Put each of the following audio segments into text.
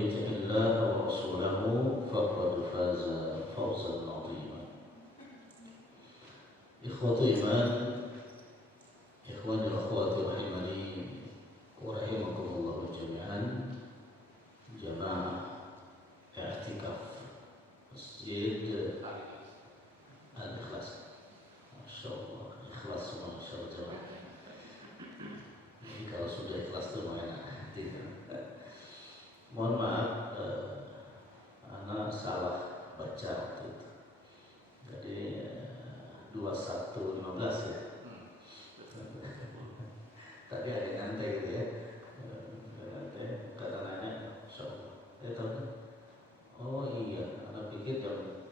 يطع الله ورسوله فقد فاز فوزا عظيما. إخوة الإيمان، إخواني وأخواتي rahimani wa rahimakumullah jami'an, jamaah i'tikaf Masjid Al-Ikhlas. Masya Allah, ikhlas semua, Masya Allah jamaah. Ini kalau sudah ikhlas itu enak. Mohon maaf, anak salah baca waktu itu. Jadi 21:15 ya. Tadi ada nyantai gitu ya. Nyantai, kata nanya, so, tahu kan? Oh iya, anak pikir jam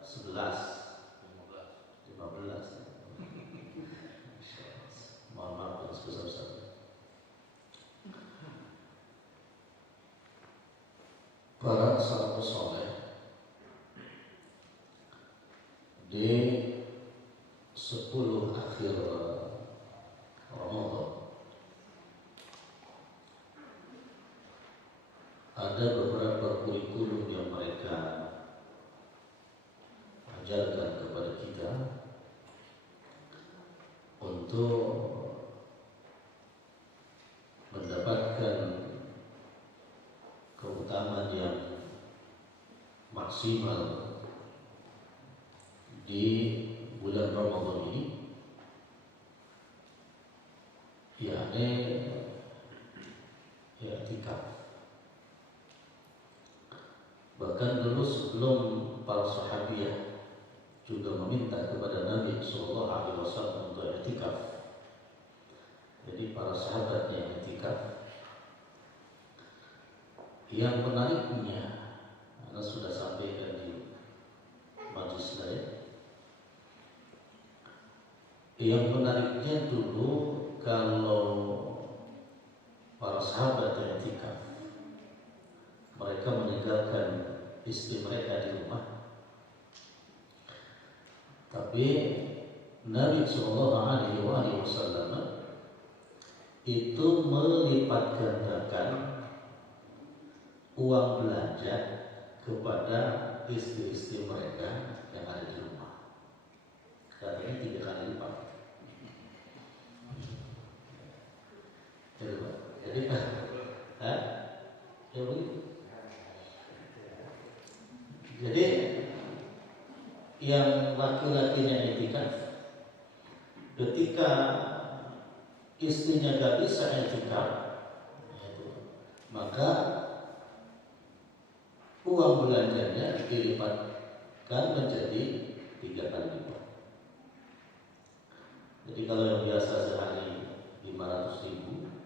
11:15. Mohon maaf yang sebesar-besarnya. Para salafus saleh di 10 akhir Ramadan ada beberapa kurikulum yang mereka ajarkan kepada kita untuk mendapatkan keutamaan yang maksimal di bulan Ramadan ini, yakni i'tikaf. Bahkan dulu sebelum para sahabiah juga meminta kepada Nabi SAW untuk i'tikaf, jadi para sahabatnya i'tikaf. Yang menariknya, Anda sudah sampaikan di majlis lain. Yang menariknya dulu kalau para sahabat yang i'tikaf, mereka meninggalkan istri mereka di rumah, tapi Nabi SAW itu melipat gandakan uang belanja kepada istri-istri mereka yang ada di rumah. Katanya 3 kali lipat. Jadi ya begitu. Jadi yang laki-lakinya i'tikaf, ketika istrinya gak bisa i'tikaf, maka uang belanjanya dilipatkan menjadi 3 kali lipat. Jadi kalau yang biasa sehari 500.000,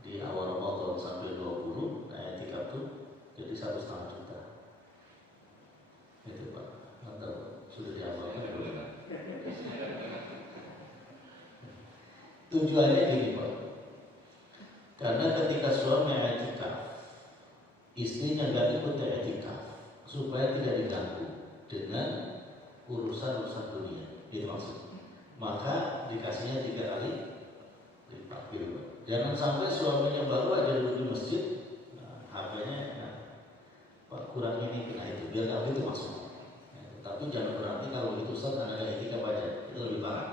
di awal Ramadan sampai 20, nah i'tikaf tuh jadi 1,5 juta. Itu Pak, mantap, sudah diamalkan belum? Tujuannya gini Pak, karena ketika suami i'tikaf, istrinya nggak ikut i'tikaf, supaya tidak diganggu dengan urusan-urusan dunia, itu maksudnya. Maka dikasihnya 3 kali lipat gitu. Jangan sampai suaminya baru aja duduk di masjid, HP-nya Pak kurang ini, nah itu biar tahu itu maksudnya. Tapi jangan berarti kalau itu Ustaz Anda ada i'tikaf aja, itu lebih parah.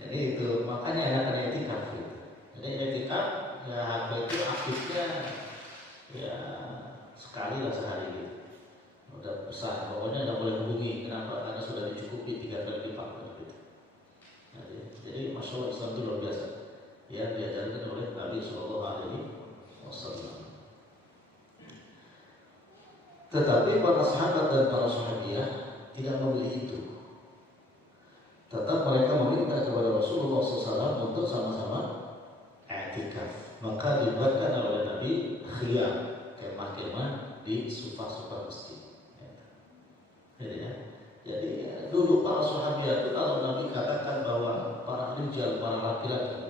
Jadi itu makanya ada i'tikaf. Jadi i'tikaf ya HP itu aktifnya ya sekali lah sehari gitu. Udah besar, pokoknya nggak boleh hubungi. Kenapa? Karena sudah dicukupi 3 kali lipat gitu. Jadi Masya Allah Islam itu luar biasa. Ya diajarkan oleh Nabi SAW. Tetapi para sahabat dan para sahabiah tidak memilih itu. Tetap mereka meminta kepada Rasulullah SAW untuk sama-sama i'tikaf. Maka dibuatkan oleh Nabi khiyar, kemah-kemah di sufa-sufa masjid. Jadi dulu para sahabat itu kalau Nabi katakan bahwa para rijal, para laki-laki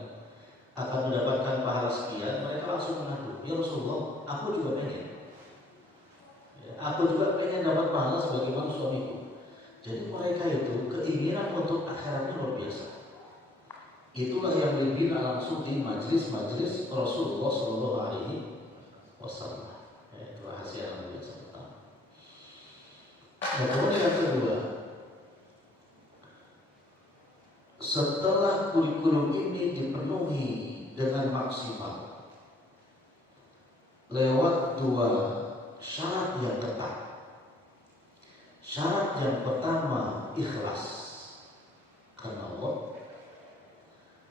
akan mendapatkan pahala sekian, mereka langsung mengaku, ya Rasulullah, aku juga pengen. Aku juga pengen dapat pahala sebagaimana suamiku. Jadi mereka itu keinginan untuk akhiratnya luar biasa. Itulah yang dibina langsung di majelis-majelis Rasulullah Shallallahu Alaihi Wasallam. Itu rahasia yang biasa pertama. Nah, kemudian yang kedua, setelah kurikulum ini dipenuhi dengan maksimal lewat dua syarat yang ketat. Syarat yang pertama ikhlas karena Allah.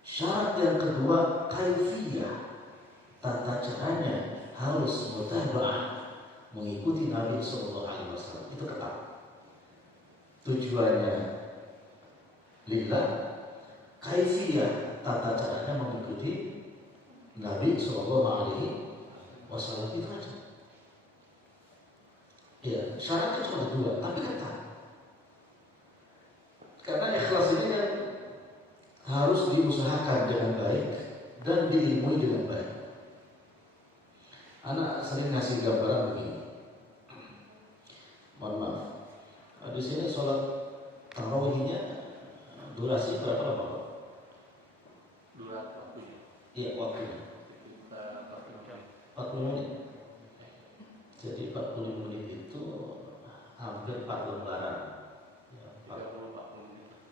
Syarat yang kedua kaifiyah, tata caranya harus mutaba'ah, mengikuti Nabi Sallallahu Alaihi Wasallam. Itu ketat. Tujuannya lillah, kaifiyah, tata caranya mengikuti Nabi Sallallahu Alaihi Wasallam. Itu aja. Ya, syaratnya cuma dua, tapi ketat. Karena ikhlas ini kan harus diusahakan dengan baik dan diilmui dengan baik. Anak sering ngasih gambaran begini. Mohon maaf. Di sini sholat tarawihnya durasi berapa lama, Pak? Durasi. Iya, waktunya 40 menit. Jadi 40 menit itu hampir 4 lembaran.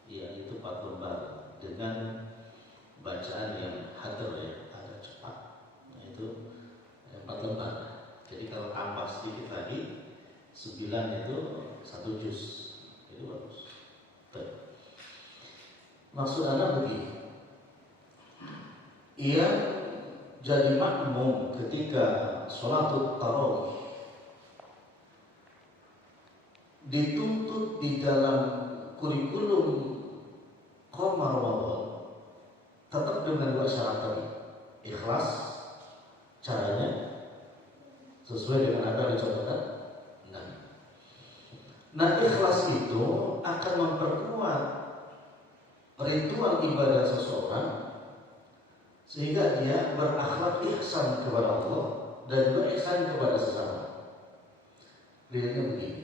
Iya, itu 4 lembar dengan bacaan yang hadir ya, agak cepat. Nah, itu 4 lembar. Jadi kalau tambah sedikit lagi 9 itu 1 juz. Itu bagus. Baik. Maksud Anda begini, ia jadi makmum ketika sholatul tarawih dituntut di dalam kurikulum Qamar Ramadan tetap dengan dua syarat tadi. Ikhlas, caranya sesuai dengan apa yang dicontohkan. Nah, ikhlas itu akan memperkuat ritual ibadah seseorang sehingga dia berakhlak ihsan kepada Allah dan juga ihsan kepada sesama. Lihatnya begini.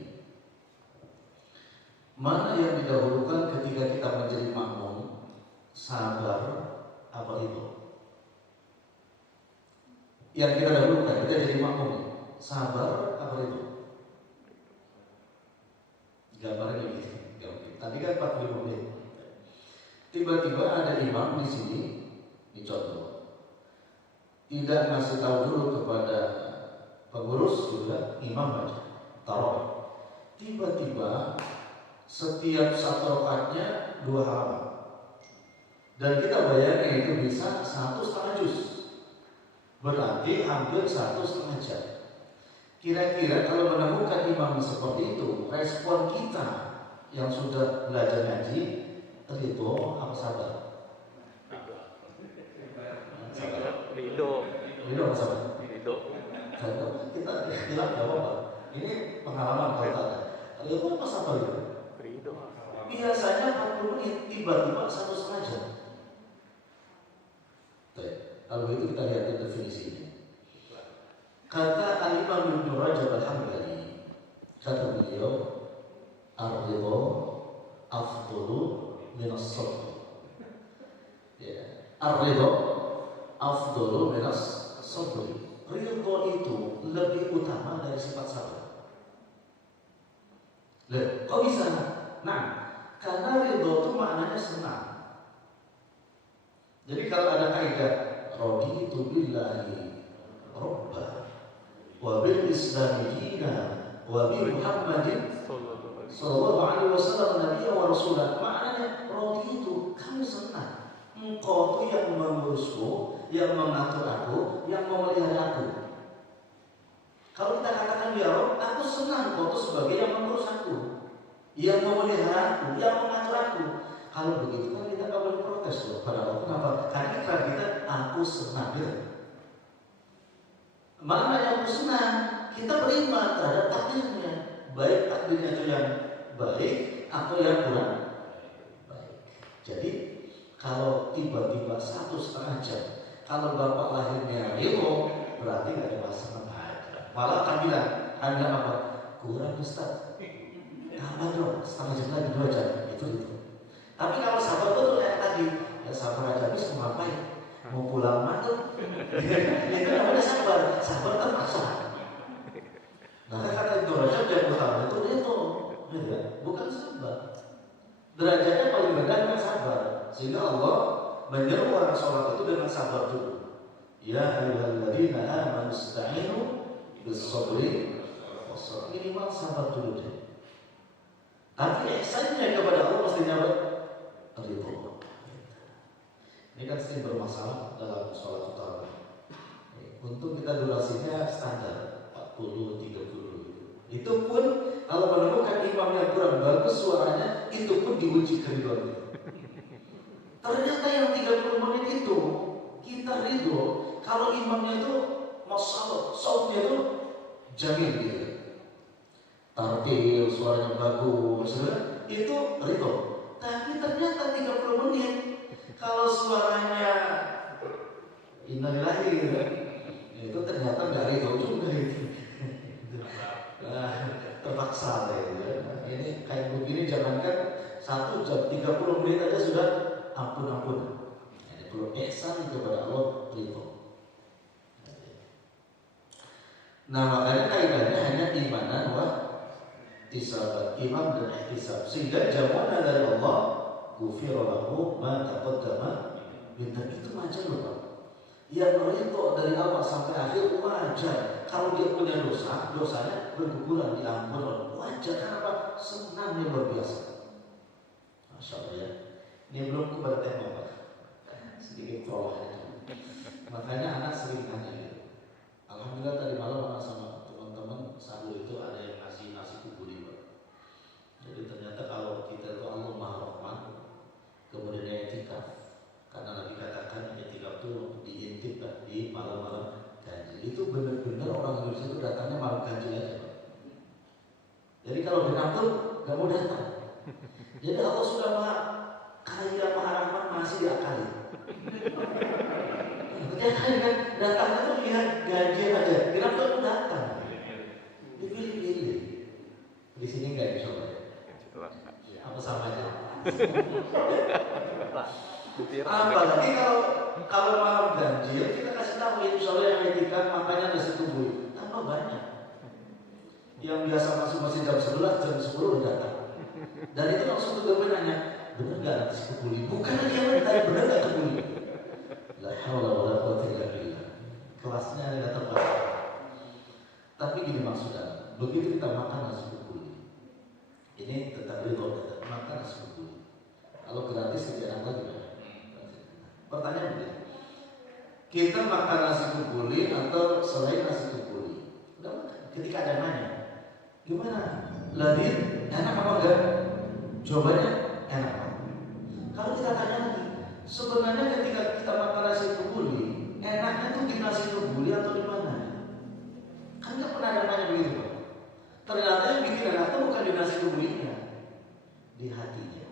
Mana yang didahulukan ketika kita menjadi makmum? Sabar apa itu? Yang kita dahulukan, kita jadi makmum. Sabar apa itu? Gambarnya begini. Tadi kan 45 menit. Tiba-tiba ada imam di sini, ini contoh. Tidak ngasih tahu dulu kepada pengurus juga, imam aja. Taruh. Tiba-tiba setiap satu rakaatnya 2 halaman. Dan kita bayangkan itu bisa 1,5 juz. Berarti hampir 1,5 jam. Kira-kira kalau menemukan imam seperti itu, respon kita yang sudah belajar ngaji, ridho apa sabar? Ridho apa sabar? Ridho. Kita ikhtilaf gak apa-apa. Ini pengalaman kalau tak ada. Ridho apa sabar itu? Ridho. Biasanya 40 menit, tiba-tiba 1,5 jam. Kalau begitu kita lihat definisinya. Kata Al-Imam Ibnu Rajab Al-Hambali, kata beliau, ar-ridho afdalu min as-sabr. Ya, ar-ridho afdalu min as-sabr. Ridho itu lebih utama dari sifat sabar. Kok bisa? Nah, karena ridho itu maknanya senang. Jadi kalau ada kaidah raditu billahi rabba wa bil islami dina wa bi Muhammadin sallallahu alaihi wasallam nabiyya wa rasulah, maknanya raditu, kami senang engkau itu yang mengurusku, yang mengatur aku, yang memelihara aku. Kalau kita katakan ya Rabb, aku senang kau itu sebagai yang mengurus aku, yang memelihara aku, yang mengatur aku. Kalau begitu kan kita nggak boleh protes loh pada Allah. Kenapa? Karena ikrar kita, aku senang gitu. Mana yang aku senang, kita beriman terhadap takdirnya. Baik takdirnya itu yang baik atau yang kurang baik. Jadi kalau tiba-tiba 1,5 jam, kalau bapak lahirnya Rio, berarti nggak ada masalah. Malah akan bilang apa? Kurang Ustaz. Apa dong? 1,5 jam lagi 2 jam. Itu. Tapi kalau sahabat itu kayak tadi, Ada sabar aja habis mau ngapain? Mau pulang malam? Itu namanya sabar. Sabar terpaksa. Nah kata Ibnu Rajab yang utama itu ridho, bukan sabar. Derajatnya paling rendah dengan sabar. Sehingga Allah menyeru orang sholat itu dengan sabar dulu. Ya ayyuhalladzina amanu ista'inu bis-sabri was-salah. Minimal sabar dulu deh. Tapi ihsannya kepada Allah mestinya ridho. Ini kan sering bermasalah dalam sholat tarawih. Untuk kita durasinya standar 40-30. Itu pun kalau menemukan imam yang kurang bagus suaranya, itu pun diuji keriduannya. Ternyata yang 30 menit itu kita ridho. Kalau imamnya itu masalah, soundnya itu jamil gitu. Tartil, suaranya bagus, itu ridho. Tapi ternyata 30 menit kalau suaranya innalillahi gitu, itu ternyata nggak ridho juga itu. Nah, terpaksa deh. Ini kayak begini jangankan 1 jam 30 menit aja sudah ampun-ampun. Jadi perlu ihsan kepada Allah ridho. Nah makanya kaidahnya hanya imanan wa ihtisaban, iman dan ihtisab. Sehingga jawaban dari Allah ghufira lahu ma taqaddama min dhanbi. Itu wajar loh Pak. Yang ridho dari awal sampai akhir wajar. Kalau dia punya dosa, dosanya berguguran diampun, wajar. Kenapa? Senang yang luar biasa. Masya Allah ya. Ini belum kepada tema Pak. Sedikit prolog aja. Makanya anak sering tanya gitu. Alhamdulillah tadi malam anak sama teman-teman sahur itu ada yang ngasih nasi kuburi Pak. Jadi ternyata kalau kita itu Allah Maha Rahman, kemudian i'tikaf. Karena Nabi katakan i'tikaf itu diintip kan di malam-malam ganjil. Itu benar-benar orang Indonesia itu datangnya malam ganjil aja Pak. Jadi kalau di kampung nggak mau datang. Jadi Allah sudah Maha Kaya, Maha Rahman masih diakali. Dia kan datangnya tuh lihat ganjil aja. Kenapa tuh datang? Dipilih-pilih. Di sini nggak bisa Pak. Apa sama aja? Apalagi kalau malam ganjil kita kasih tahu itu soalnya yang etika makanya nasi kubur tambah banyak. Yang biasa masuk masih jam 11 jam 10 udah datang. Dan itu langsung juga nanya, bener nggak nasi kubur? Bukan aja bener, bener nggak kubur? La haula wala quwwata illa billah. Kelasnya nggak tepat. Tapi gini maksudnya, begitu kita makan nasi kubur ini tetap ridho, tetap makan nasi kubur. Kalau gratis tidak enak lagi. Pertanyaan begini, kita makan nasi kebuli atau selain nasi kebuli? Ketika ada nanya, gimana? Ladin, enak apa enggak? Jawabannya enak. Kalau kita tanya lagi, sebenarnya ketika kita makan nasi kebuli, enaknya tuh di nasi kebuli atau di mana? Kan nggak pernah ada nanya begitu Pak. Ternyata yang bikin enak tuh bukan di nasi kebulinya, di hatinya.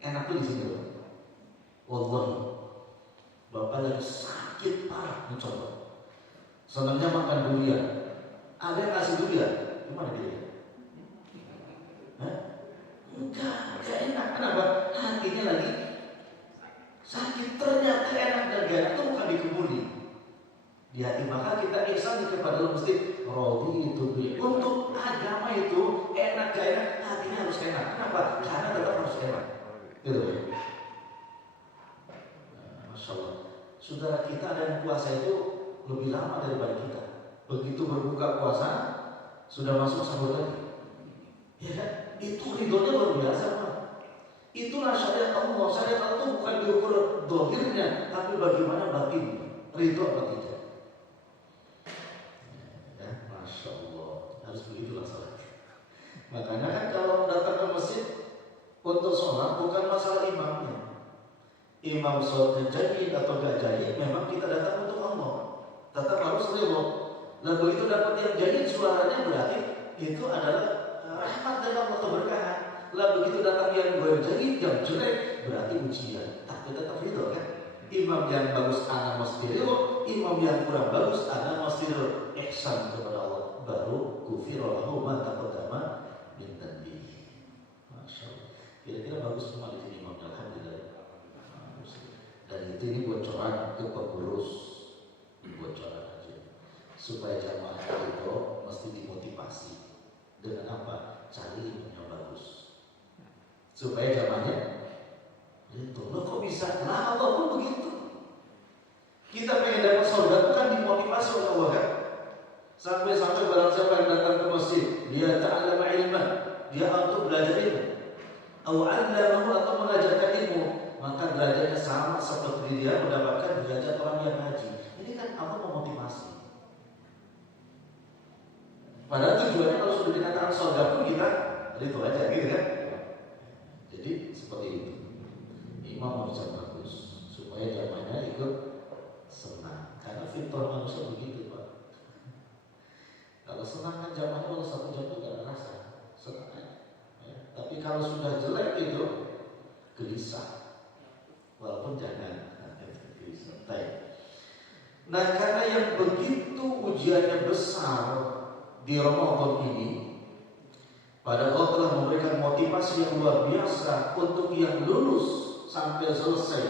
Enak tuh di sini Pak. Wallahi, Bapak lagi sakit parah mencoba. Senangnya makan durian. Ada yang ngasih durian, gimana dia? Enggak enak. Kenapa? Hatinya lagi sakit. Ternyata enak dan gak enak itu bukan di kebuli, di hati. Maka kita ihsan kepada Allah mesti rodi itu. Untuk agama itu enak gak enak, hatinya harus enak. Kenapa? Karena tetap harus enak. Gitu. Masya Allah. Saudara kita ada yang puasa itu lebih lama daripada kita. Begitu berbuka puasa sudah masuk sahur lagi. Ya kan? Itu ridhonya luar biasa Pak. Itulah syariat Allah. Syariat Allah itu bukan diukur dohirnya, tapi bagaimana batin, ridho atau tidak. Ya, Masya Allah. Harus begitulah salat. Makanya kan kalau datang ke masjid untuk sholat bukan masalah imamnya. Imam sholat jadi atau gak jadi, memang kita datang untuk Allah. Tetap harus ridho. Lalu begitu dapat yang jadi suaranya berarti itu adalah rahmat dari Allah, keberkahan. Lalu begitu datang yang gue jadi yang jelek berarti ujian. Tapi tetap ridho kan. Imam yang bagus ana mesti ridho, imam yang kurang bagus ana mesti ridho. Ihsan kepada Allah. Baru ghufira lahu ma taqaddama min dhanbi. Masya Allah. Kira-kira bagus semua di sini Imam, alhamdulillah. Dan ini bocoran ke pengurus, bocoran aja, supaya jamaah itu mesti dimotivasi dengan apa? Cari ilmu yang bagus, supaya jamaahnya itu. Lo kok bisa? Nah Allah pun begitu. Kita pengen dapat surga itu kan dimotivasi oleh Allah kan? Sampai-sampai barang siapa yang datang ke masjid, dia ta'allama ilman, dia untuk belajar ilmu, atau mengajarkan ilmu, maka derajatnya sama seperti dia mendapatkan derajat orang yang haji. Ini kan Allah memotivasi. Padahal tujuannya kalau sudah dikatakan surga pun kita itu aja gitu kan. Jadi seperti itu. Imam harus bagus supaya jamaahnya ikut senang. Karena fitrah manusia begitu Pak. Kalau senang kan jamaahnya kalau 1 jam itu gak rasa senang aja. Ya. Tapi kalau sudah jelek itu gelisah. Walaupun jangan gelisah. Nah karena yang begitu ujiannya besar di Ramadan ini, pada Allah telah memberikan motivasi yang luar biasa untuk yang lulus sampai selesai.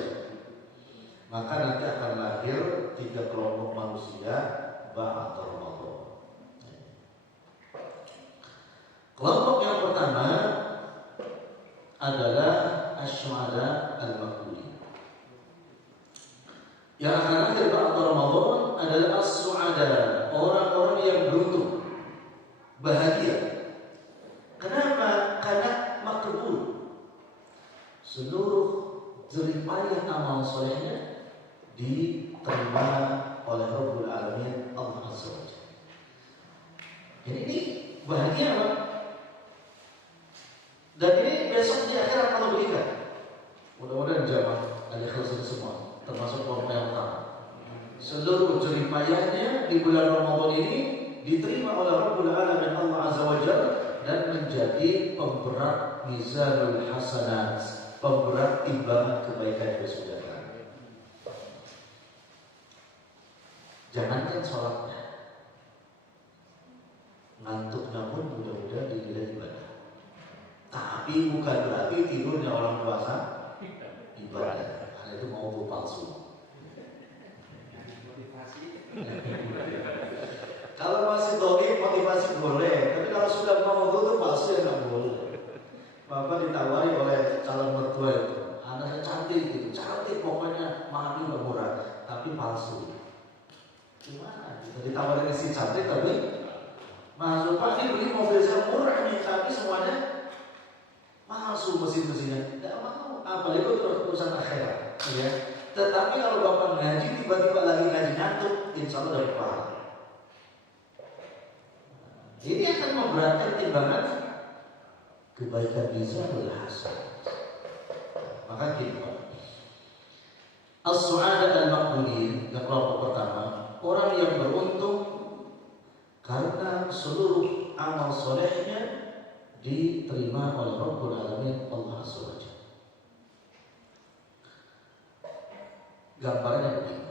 Maka nanti akan lahir 3 kelompok manusia ba'da Ramadan. Kelompok yang pertama adalah asy-syuhada al-maqbulin. Yang akan lahir ba'da Ramadan adalah as-su'ada, orang-orang yang beruntung, bahagia. Kenapa? Karena makbul. Seluruh jeripayah amal solehnya diterima oleh Rabbul Alamin Allah Azza wa Jalla. Jadi ini bahagia Pak. Dan ini besok di akhirat kalau berikan. Mudah-mudahan jamaah al-ikhlas semua, termasuk kelompok yang utama. Seluruh jeripayahnya di bulan Ramadan ini diterima oleh Rabbul Alamin Allah Azza wa Jalla dan menjadi pemberat mizanul hasanat, pemberat timbangan kebaikan yang sudah ada. Jangankan sholatnya, ngantuknya pun mudah-mudahan dinilai ibadah. Tapi bukan berarti tidurnya orang puasa ibadah. Karena itu mau palsu. Kalau masih dohir motivasi boleh, tapi kalau sudah mau itu palsu ya nggak boleh. Bapak ditawari oleh calon mertua itu, anaknya cantik gitu, cantik pokoknya mahal juga murah, tapi palsu. Gimana? Kita ditawarin si cantik tapi masuk Pak ini beli mobil saya murah nih, tapi semuanya palsu mesin-mesinnya. Tidak mau, apalagi itu urusan akhirat. Ya. Tetapi kalau Bapak ngaji tiba-tiba lagi ngaji ngantuk, insya Allah dapat pahala. Ini akan memberatkan timbangan kebaikan bisa berhasil. Maka kita as-su'ada al-maqbulin, yang kelompok pertama, orang yang beruntung karena seluruh amal solehnya diterima oleh Rabbul Alamin Allah Azza wa Jalla. Gambarnya begini.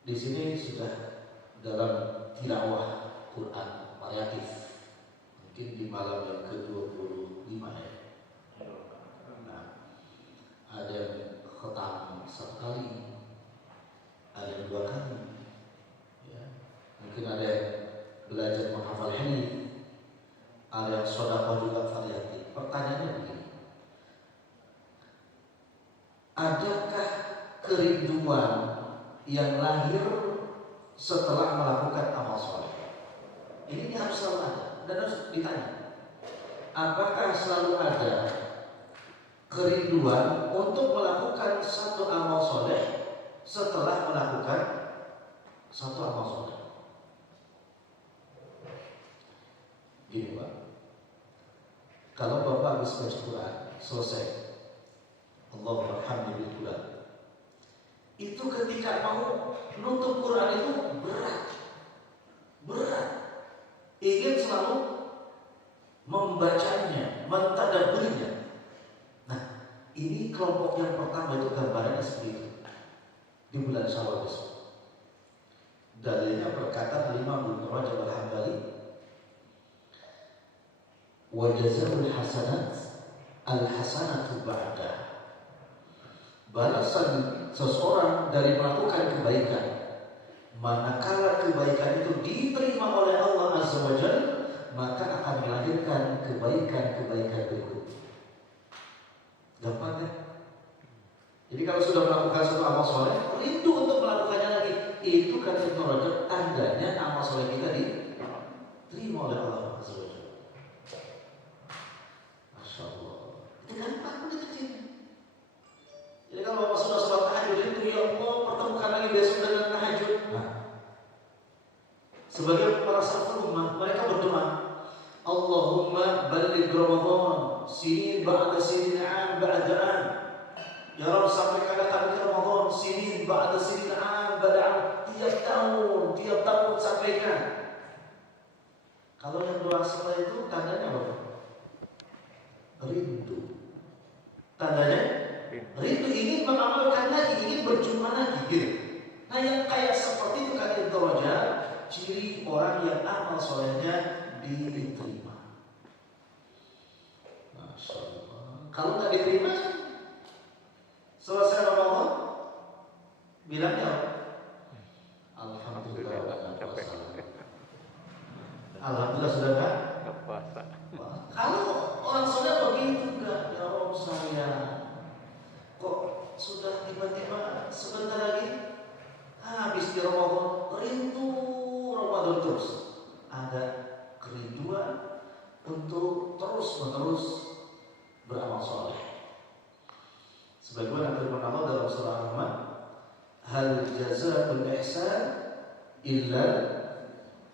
Di sini sudah dalam tilawah Quran variatif, mungkin di malam yang ke-25 ya. Nah, ada yang khatam 1 kali, ada yang 2 kali, ya. Mungkin ada yang belajar menghafal hadis, ada yang sedekah juga variatif. Pertanyaannya begini, adakah kerinduan yang lahir setelah melakukan amal soleh? Ini harus selalu ada dan harus ditanya. Apakah selalu ada kerinduan untuk melakukan satu amal soleh setelah melakukan satu amal soleh? Gini Pak, kalau Bapak habis baca Quran selesai, Alhamdulillah, itu ketika mau nutup Quran itu berat, ingin selalu membacanya, mentadabburinya. Nah, ini kelompok yang pertama itu gambarannya seperti itu di bulan Syawal besok. Dalilnya berkata Imam Ibnu Rajab al-Hambali, wa jazaa'ul hasanat al-hasanatu ba'dah. Balasan seseorang dari melakukan kebaikan, manakala kebaikan itu diterima oleh Allah Azza wa Jalla, maka akan melahirkan kebaikan-kebaikan berikut. Gampang kan? Jadi kalau sudah melakukan suatu amal soleh, rindu untuk melakukannya lagi. Itu kata Ibnu Rajab, tandanya amal soleh kita diterima oleh Allah Azza wa Jalla. Masya Allah. Itu gampang diterima. Jadi kalau Bapak sudah sholat tahajud itu, ya Allah pertemukan lagi besok dengan tahajud. Nah, sebagai para salaful ummah, mereka berdoa, Allahumma balligh Ramadan sinin ba'da sinin an ba'da an. Ya Rabb, sampaikanlah kami ke Ramadan sinin ba'da sinin an ba'da an. Tiap tahun sampaikan. Kalau yang doa setelah itu tandanya apa? Rindu. Tandanya rindu, ingin mengamalkan lagi, ingin berjumpa lagi gitu. Nah yang kayak seperti itu kan Ibnu Rajab, ciri orang yang amal solehnya diterima. Masya Allah. Kalau nggak diterima, selesai Ramadan, bilangnya apa? Alhamdulillah sudah puasa. Alhamdulillah sudah nggak puasa. Kalau orang soleh begitu enggak, ya Allah saya kok sudah tiba-tiba sebentar lagi habis di Ramadan, rindu Ramadan terus. Ada kerinduan untuk terus-menerus beramal soleh. Sebagaimana firman Allah dalam surah Ar-Rahman, hal jazaa'ul ihsan illa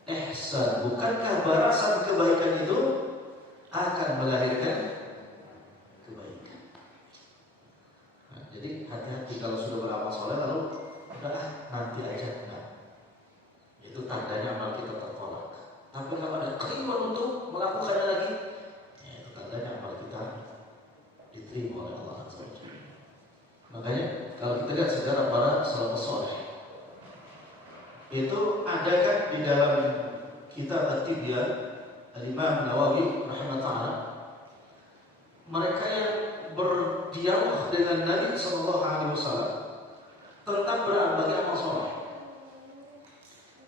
ihsan. Bukankah balasan kebaikan itu akan melahirkan kebaikan? Nah, jadi hati-hati kalau sudah beramal soleh lalu udah nanti aja, enggak. Itu tandanya amal kita tertolak. Tapi kalau ada keinginan untuk melakukannya lagi, ya itu tandanya amal kita diterima oleh Allah Azza wa Jalla. Makanya kalau kita lihat sejarah para salafus saleh, itu ada kan di dalam kitab At-Tibyan Al-Imam Nawawi rahimahullah, mereka yang berdialog dengan Nabi SAW tentang berbagai amal soleh.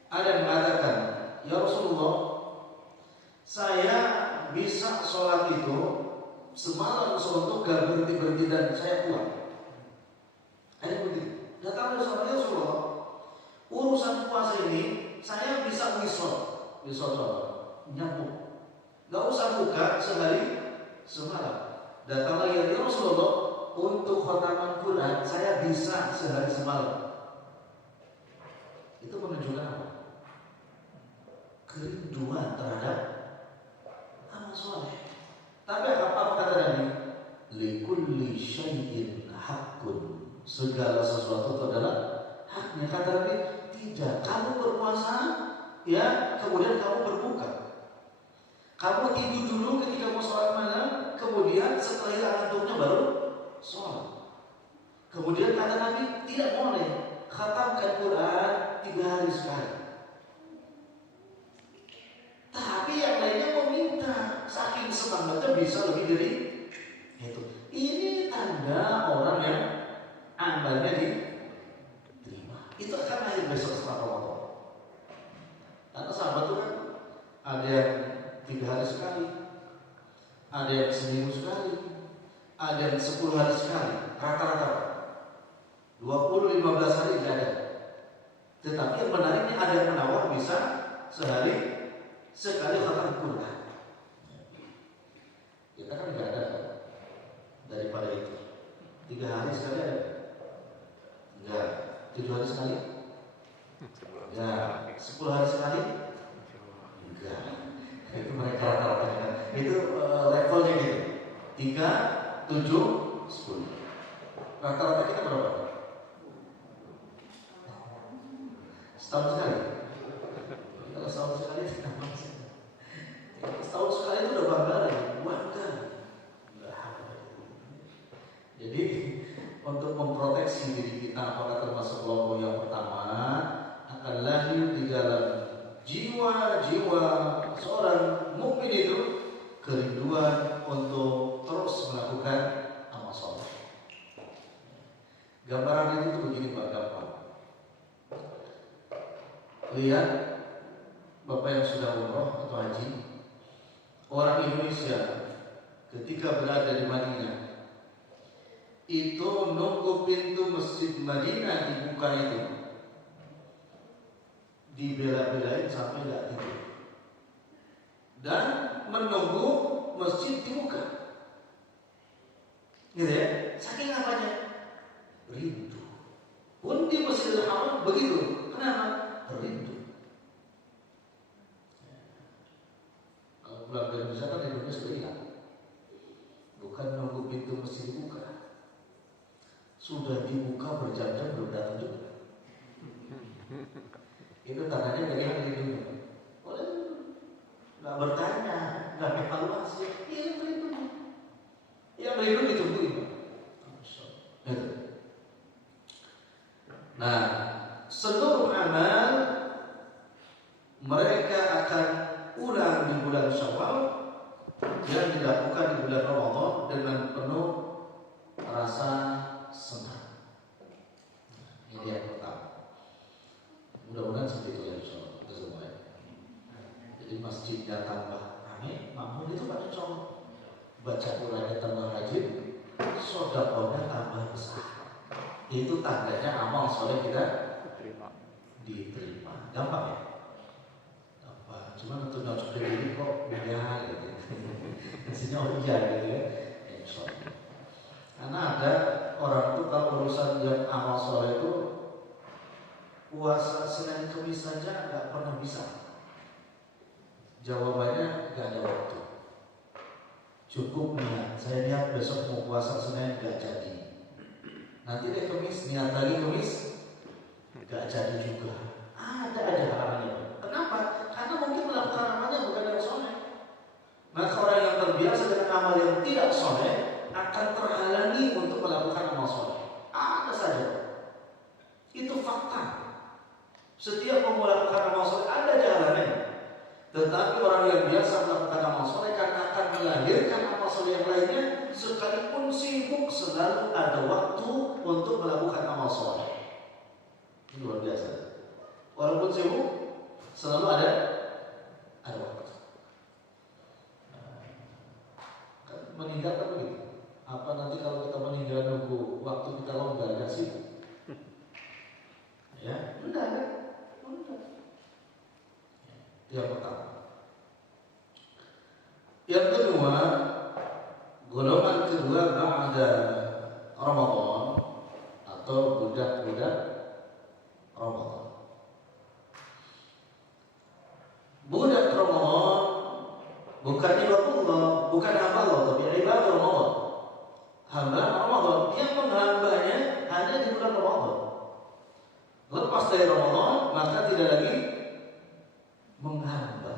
Ada yang mengatakan, ya Rasulullah, saya bisa sholat itu semalam suntuk gak berhenti dan saya pulang. Ada yang begitu. Datang dari ya Rasulullah, urusan puasa ini saya bisa wisol nyambung, gak usah buka sehari semalam. Datang lagi ya Rasulullah, untuk khataman Quran saya bisa sehari semalam. Itu menunjukkan apa? Kerinduan terhadap amal soleh. Tapi apa kata Nabi? Likulli syai'in haqqun. Segala sesuatu itu adalah haknya. Kata Nabi, tidak. Kamu berpuasa, ya, kemudian kamu berbuka. Kamu tidur dulu ketika mau sholat malam, kemudian setelah hilang ngantuknya baru sholat. Kemudian kata Nabi, tidak boleh khatamkan Quran 3 hari sekali. Tapi yang lainnya meminta, saking semangatnya bisa lebih dari itu. Ini tanda orang yang amalnya diterima. Itu akan lahir besok setelah Ramadan. Karena sahabat itu kan ada yang 3 hari sekali, ada yang seminggu sekali, ada yang 10 hari sekali, rata-rata 20-15 hari tidak ada. Tetapi yang menariknya ada yang menawar bisa sehari sekali khatam Quran. Kita kan tidak ada daripada itu. 3 hari sekali ada? Enggak. 7 hari sekali? Enggak. 10 hari sekali? Enggak. Itu mereka rata-rata. Itu levelnya gitu. 3, 7, 10. Rata-rata kita berapa? Setahun sekali. Kalau setahun sekali kita masih. Setahun sekali itu udah bangga. Jadi untuk memproteksi diri kita, apakah termasuk kelompok yang pertama, akan lahir di dalam jiwa-jiwa seorang mukmin itu kerinduan Gambaran itu tuh begini Pak, gampang. Lihat Bapak yang sudah umroh atau haji, orang Indonesia ketika berada di Madinah itu nunggu pintu Masjid Madinah dibuka itu dibela-belain sampai nggak tidur dan menunggu masjid dibuka, gitu ya. Saking apanya? Rindu. Pun di Masjidil Haram begitu. Kenapa? Rindu. Kalau pulang dari Indonesia kan Indonesia sudah hilang. Bukan nunggu pintu masjid dibuka. Sudah dibuka berjam-jam belum datang juga. Itu tandanya bagaimana rindu. Oleh nggak bertanya, nggak evaluasi, yang rindu. Yang rindu ditungguin. Nah, seluruh amal mereka akan ulang di bulan Syawal yang dilakukan di bulan Ramadan dengan penuh rasa senang. Ini yang pertama. Mudah-mudahan seperti itu ya insyaallah kita semua ya. Jadi masjidnya tambah ramai, makmum itu pada colok. Baca Qurannya tambah rajin, sedekahnya tambah besar. Itu tandanya amal soleh kita diterima. Gampang ya? Gampang. Cuma untuk nyocok diri kok iya gitu. Isinya iya gitu ya. Insyaallah. Karena ada orang tuh kalau urusan yang amal soleh itu puasa Senin Kamis saja nggak pernah bisa. Jawabannya nggak ada waktu. Cukup niat. Saya niat besok mau puasa Senin nggak jadi. Nanti deh Kamis, niat lagi Kamis, gak jadi juga. Ada aja halangannya. Kenapa? Karena mungkin melakukan amalnya bukan yang soleh. Maka orang yang terbiasa dengan amal yang tidak soleh akan terhalangi untuk melakukan amal soleh. Ada saja. Itu fakta. Setiap mau melakukan amal soleh ada aja halangannya. Tetapi orang yang biasa melakukan amal soleh karena akan melahirkan amal soleh yang lainnya, sekalipun sibuk selalu ada waktu untuk melakukan amal soleh. Ini luar biasa. Walaupun sibuk selalu ada waktu. Kan meninggal kan begitu. Apa nanti kalau kita meninggal nunggu waktu kita longgar gak sih? Ya, enggak kan? Enggak. Yang pertama. Yang kedua, golongan kedua ba'da Ramadan atau budak-budak Ramadan. Budak Ramadan bukan ibadah, bukan hamba Allah, tapi ibadah Ramadan. Hamba Ramadan yang menghambanya hanya di bulan Ramadan. Lepas dari Ramadan maka tidak lagi menghamba.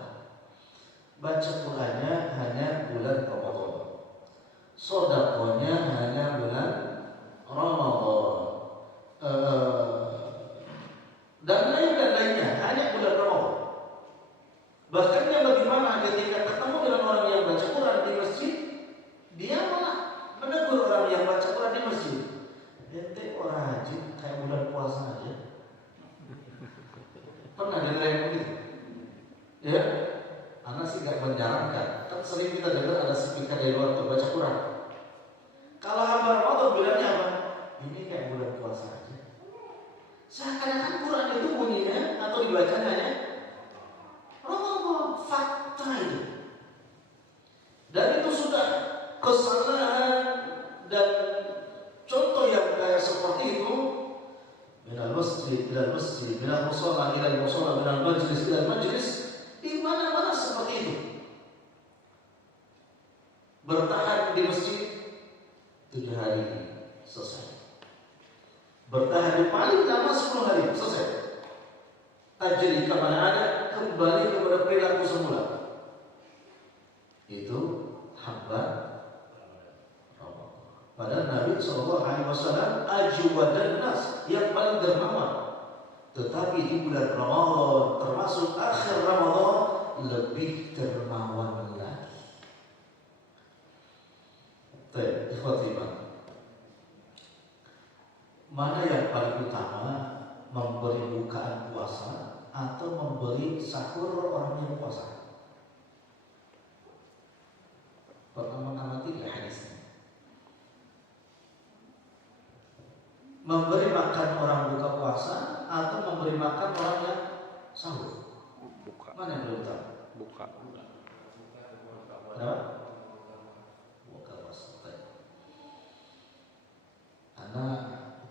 Baca Qur'annya hanya bulan Ramadan. Sedekahnya hanya bulan Ramadan. Dan lainnya hanya bulan Ramadan. Bahkan yang lebih parah ketika ketemu dengan orang yang baca Quran di masjid, dia malah menegur orang yang baca Quran di masjid. Ente orang haji kayak bulan puasa aja. Pernah dengar yang begitu? Ya, anak sih gak menyarankan. Kan sering kita dengar ada speaker dari luar baca Quran. Kalau hamba Ramadan bilangnya apa? Ini kayak bulan puasa aja. Seakan-akan Quran itu bunyinya atau dibacanya hanya Ramadan. Fakta itu. Dan itu sudah kesalahan dan contoh yang kayak seperti itu. Minal masjid, minal masjid, minal mushola, minal mushola, minal majlis, minal majlis. Di mana-mana seperti itu. Bertahan di masjid 7 hari selesai. Bertahan di paling lama 10 hari selesai. Tajri kemana ada, kembali kepada perilaku semula. Itu hamba Ramadan. Padahal Nabi SAW ajwadan nas, yang paling dermawan. Tetapi di bulan Ramadan, termasuk akhir Ramadan, lebih dermawan lagi. Baik, ikhwati iman. mana yang paling utama, memberi bukaan puasa atau memberi sahur orang yang puasa? Pertama tiga hadisnya. Memberi makan orang buka puasa atau memberi makan orang yang sahur? Buka. Mana yang lebih utama? Buka. Kenapa? Buka puasa. Karena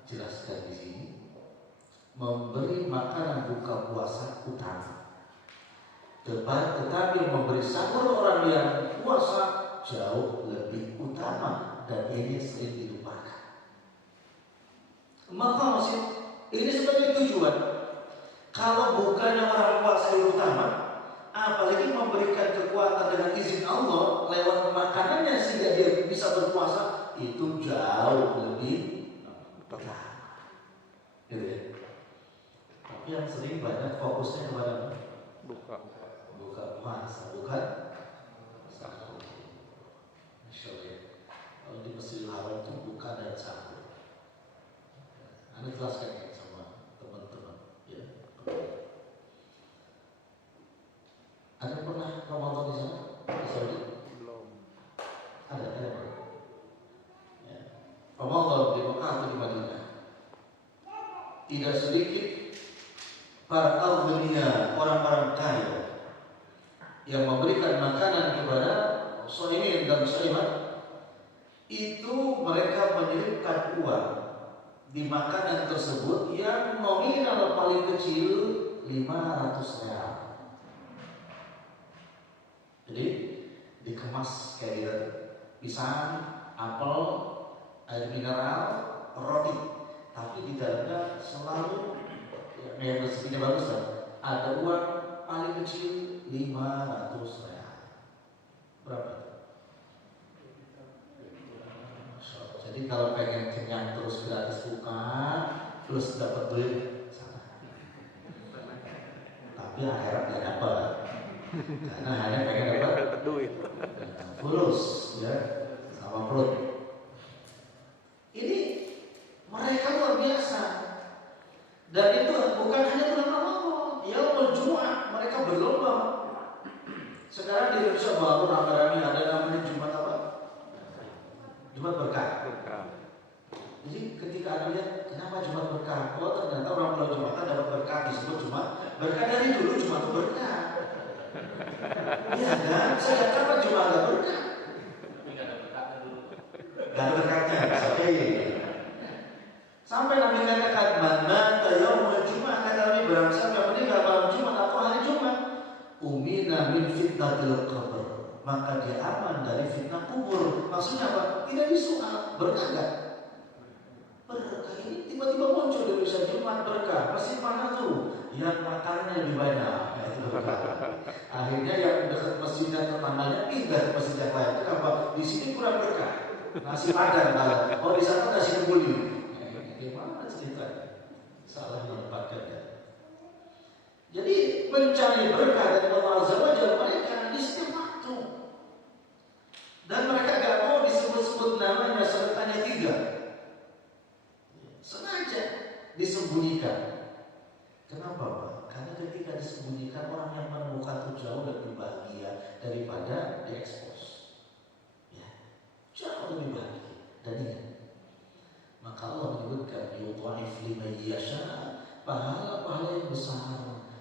jelaskan di sini, memberi makanan buka puasa utama. Tetapi memberi sahur orang yang puasa jauh lebih utama, dan ini sering dilupakan. Maka masih ini sebagai tujuan. Kalau bukannya orang puasa yang utama, apalagi memberikan kekuatan dengan izin Allah lewat makanannya sehingga dia bisa berpuasa, itu jauh lebih utama. Gitu ya. Tapi yang sering banyak fokusnya kepada Buka. buka puasa, bukan sahur. Masya Allah. Kalau di Masjidil Haram itu bukan dan sahur. Anda jelaskan ya sama teman-teman. Ya. Anda pernah Ramadan di sana? Di Saudi? Belum. Ada. Ya. Ramadan di Mekah atau di Madinah? Tidak sedikit para aghnia, orang-orang kaya yang memberikan makanan kepada shaimin dan shaimat, itu mereka menyelipkan uang di makanan tersebut yang nominal paling kecil 500 real. Jadi dikemas kayak gitu, pisang, apel, air mineral, roti, tapi di dalamnya selalu yang rezekinya bagus lah, ada uang paling kecil 500 real. Berapa? Jadi kalau pengen kenyang terus gratis buka, terus dapat duit sana. Tapi akhirat nggak dapat, karena hanya pengen dapat duit. fulus, ya, sama perut. Ini mereka luar biasa. Dan itu bukan hanya bulan Ramadan, yaumul Jumat mereka berlomba. Sekarang di Indonesia baru rame-rame ada namanya Jumat apa? Jumat berkah. Jadi ketika Anda lihat kenapa Jumat berkah, oh ternyata orang bulan Jumatan dapat berkah, disebut Jumat berkah. Dari dulu Jumat itu berkah. Iya kan? Sejak kapan Jumat nggak berkah? Gak ada berkahnya. Sampai Nabi katakan, "Man yaumul Jumat," kata Nabi, barang siapa yang meninggal malam Jumat atau hari Jumat, umina min fitnatil qabr, maka dia aman dari fitnah kubur. Maksudnya apa? Tidak disoal, berkah gak? Berkah ini tiba-tiba muncul di Indonesia, Jumat berkah, masjid mana tuh? Yang makannya lebih banyak, nah, itu berkah. Akhirnya yang dekat masjidnya tetangganya pindah ke masjid yang lain. Kenapa? Di sini kurang berkah, nasi padang malah. Oh di sana nasi kebuli. Gimana ceritanya? Salah menempatkannya. Jadi mencari berkah dari Allah Azza wa Jalla mereka di setiap waktu. Dan mereka gak mau disebut-sebut namanya sebutannya 3. Sengaja disembunyikan. Kenapa Pak? Karena ketika disembunyikan orang yang menemukan itu jauh lebih bahagia daripada diekspos. Ya, jauh lebih bahagia. Dan ingat, maka Allah menyebutkan yudha'if liman yasha, pahala-pahala yang besar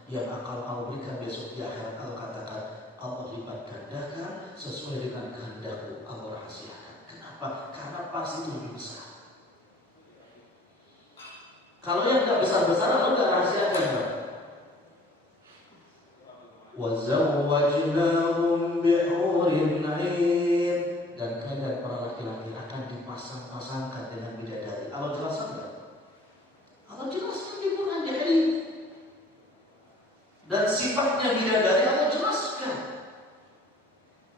yang akan Allah berikan besok di akhirat. Allah katakan Allah lipat gandakan sesuai dengan kehendakmu, Allah rahasiakan. Kenapa? Karena pasti itu lebih besar. Kalau yang tidak besar-besar Allah tidak rahasiakan. Wa zawwajnahum bihurin 'ain, dan kalian para laki-laki akan dipasang-pasangkan dengan bidadari. Allah jelaskan enggak? Allah jelaskan di Quran di hadis. Dan sifatnya bidadari Allah jelaskan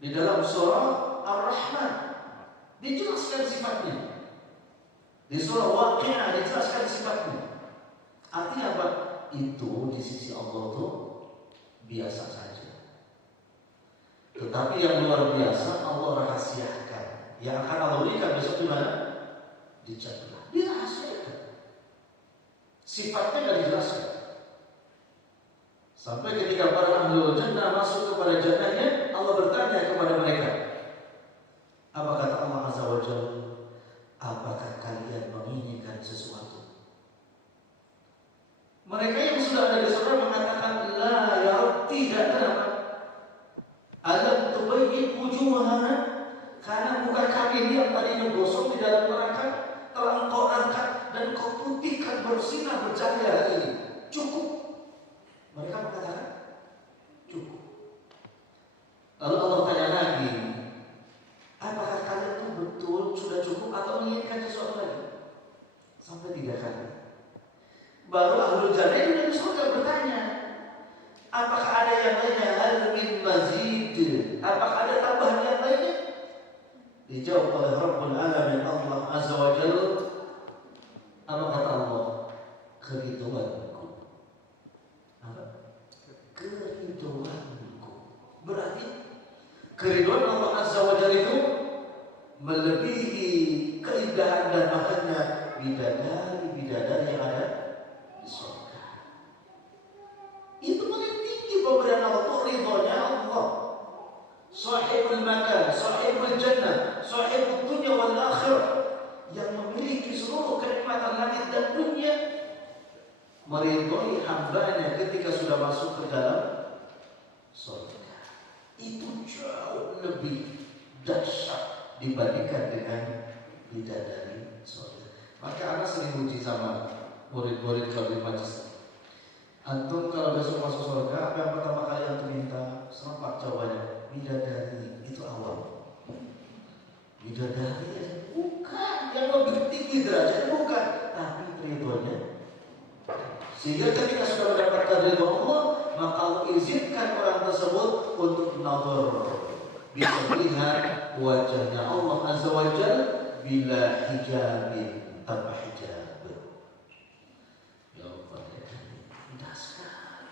di dalam surah Ar-Rahman, dijelaskan sifatnya. Di surah Waqi'ah dijelaskan sifatnya. Artinya apa? Itu di sisi Allah itu biasa saja. Tetapi yang luar biasa Allah rahasiakan. Yang akan Allah berikan besok di mana? Di jannah. Dirahasiakan. Sifatnya nggak dijelaskan. Sampai ketika para ahlul jannah masuk kepada jannahnya, Allah bertanya kepada mereka, apa kata Allah Azza wa Jalla? Apakah kalian menginginkan sesuatu? Mereka yang sudah ada di surga mengatakan, la ya Rabb, tidak. Kenapa? Alam tubayyin wujuhana, karena muka kami ini yang tadinya gosong di dalam neraka telah Engkau angkat dan Engkau putihkan bersinar bercahaya hari ini. Cukup. Mereka mengatakan cukup. Lalu Allah tanya lagi, apakah kalian itu betul sudah cukup atau menginginkan sesuatu lagi? Sampai 3 kali. Baru ahlul jannah itu dari surga bertanya, apakah ada yang lainnya? Hal min mazid? Apakah ada tambahan yang lainnya? Dijawab oleh Rabbul Alamin Allah Azza wa Jalla. Apa kata Allah? Keridhoanku. Apa? Keridhoanku. Berarti keridhaan Allah Azza wa Jalla itu melebihi keindahan dan makannya bidadari yang ada di surga. Itu paling tinggi pemberian Allah itu ridhonya Allah. Sahibul makan, sahibul jannah, sahibul dunya wal akhirah, yang memiliki seluruh kenikmatan langit dan dunia, meridhoi hambanya ketika sudah masuk ke dalam surga. Itu jauh lebih dahsyat dibandingkan dengan bidadari surga. Maka anak sering uji sama murid-murid kalau di majlis, antum kalau besok masuk surga, apa yang pertama kali antum minta? Sempat jawabannya, bidadari. Itu awal. Bidadari bukan yang lebih tinggi derajatnya, bukan, tapi ridhonya. Sehingga ketika sudah mendapatkan ridho Allah, maka Allah izinkan orang tersebut untuk nazar, bisa melihat wajahnya Allah Azza wa Jalla bila hijabin, tanpa hijab. Ya Allah, indah sekali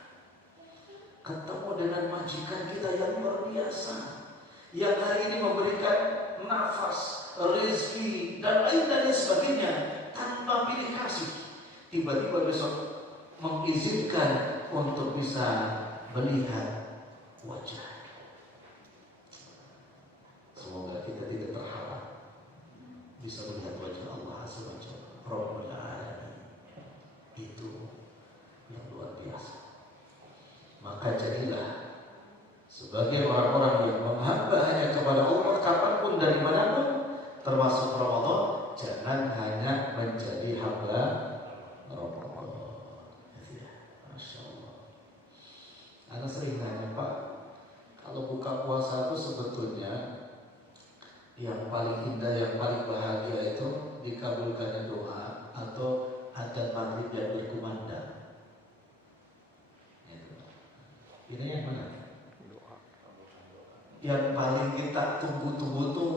ketemu dengan majikan kita yang luar biasa, yang hari ini memberikan nafas, rezeki dan lain sebagainya tanpa pilih kasih. Tiba-tiba besok mengizinkan untuk bisa melihat wajah. Semoga kita tidak terhalang bisa melihat wajah Allah Azza wa Jalla, Rabbul Alamin. Itu yang luar biasa. Maka jadilah sebagai orang-orang yang menghamba hanya kepada Allah kapanpun dari manapun, termasuk Ramadan, jangan hanya menjadi hamba Ramadan. Masya Allah. Anak sering nanya, Pak, kalau buka puasa itu sebetulnya yang paling indah, yang paling bahagia itu dikabulkannya doa atau adzan maghrib dan berkumandang. Ini yang mana? Yang paling kita tunggu-tunggu tuh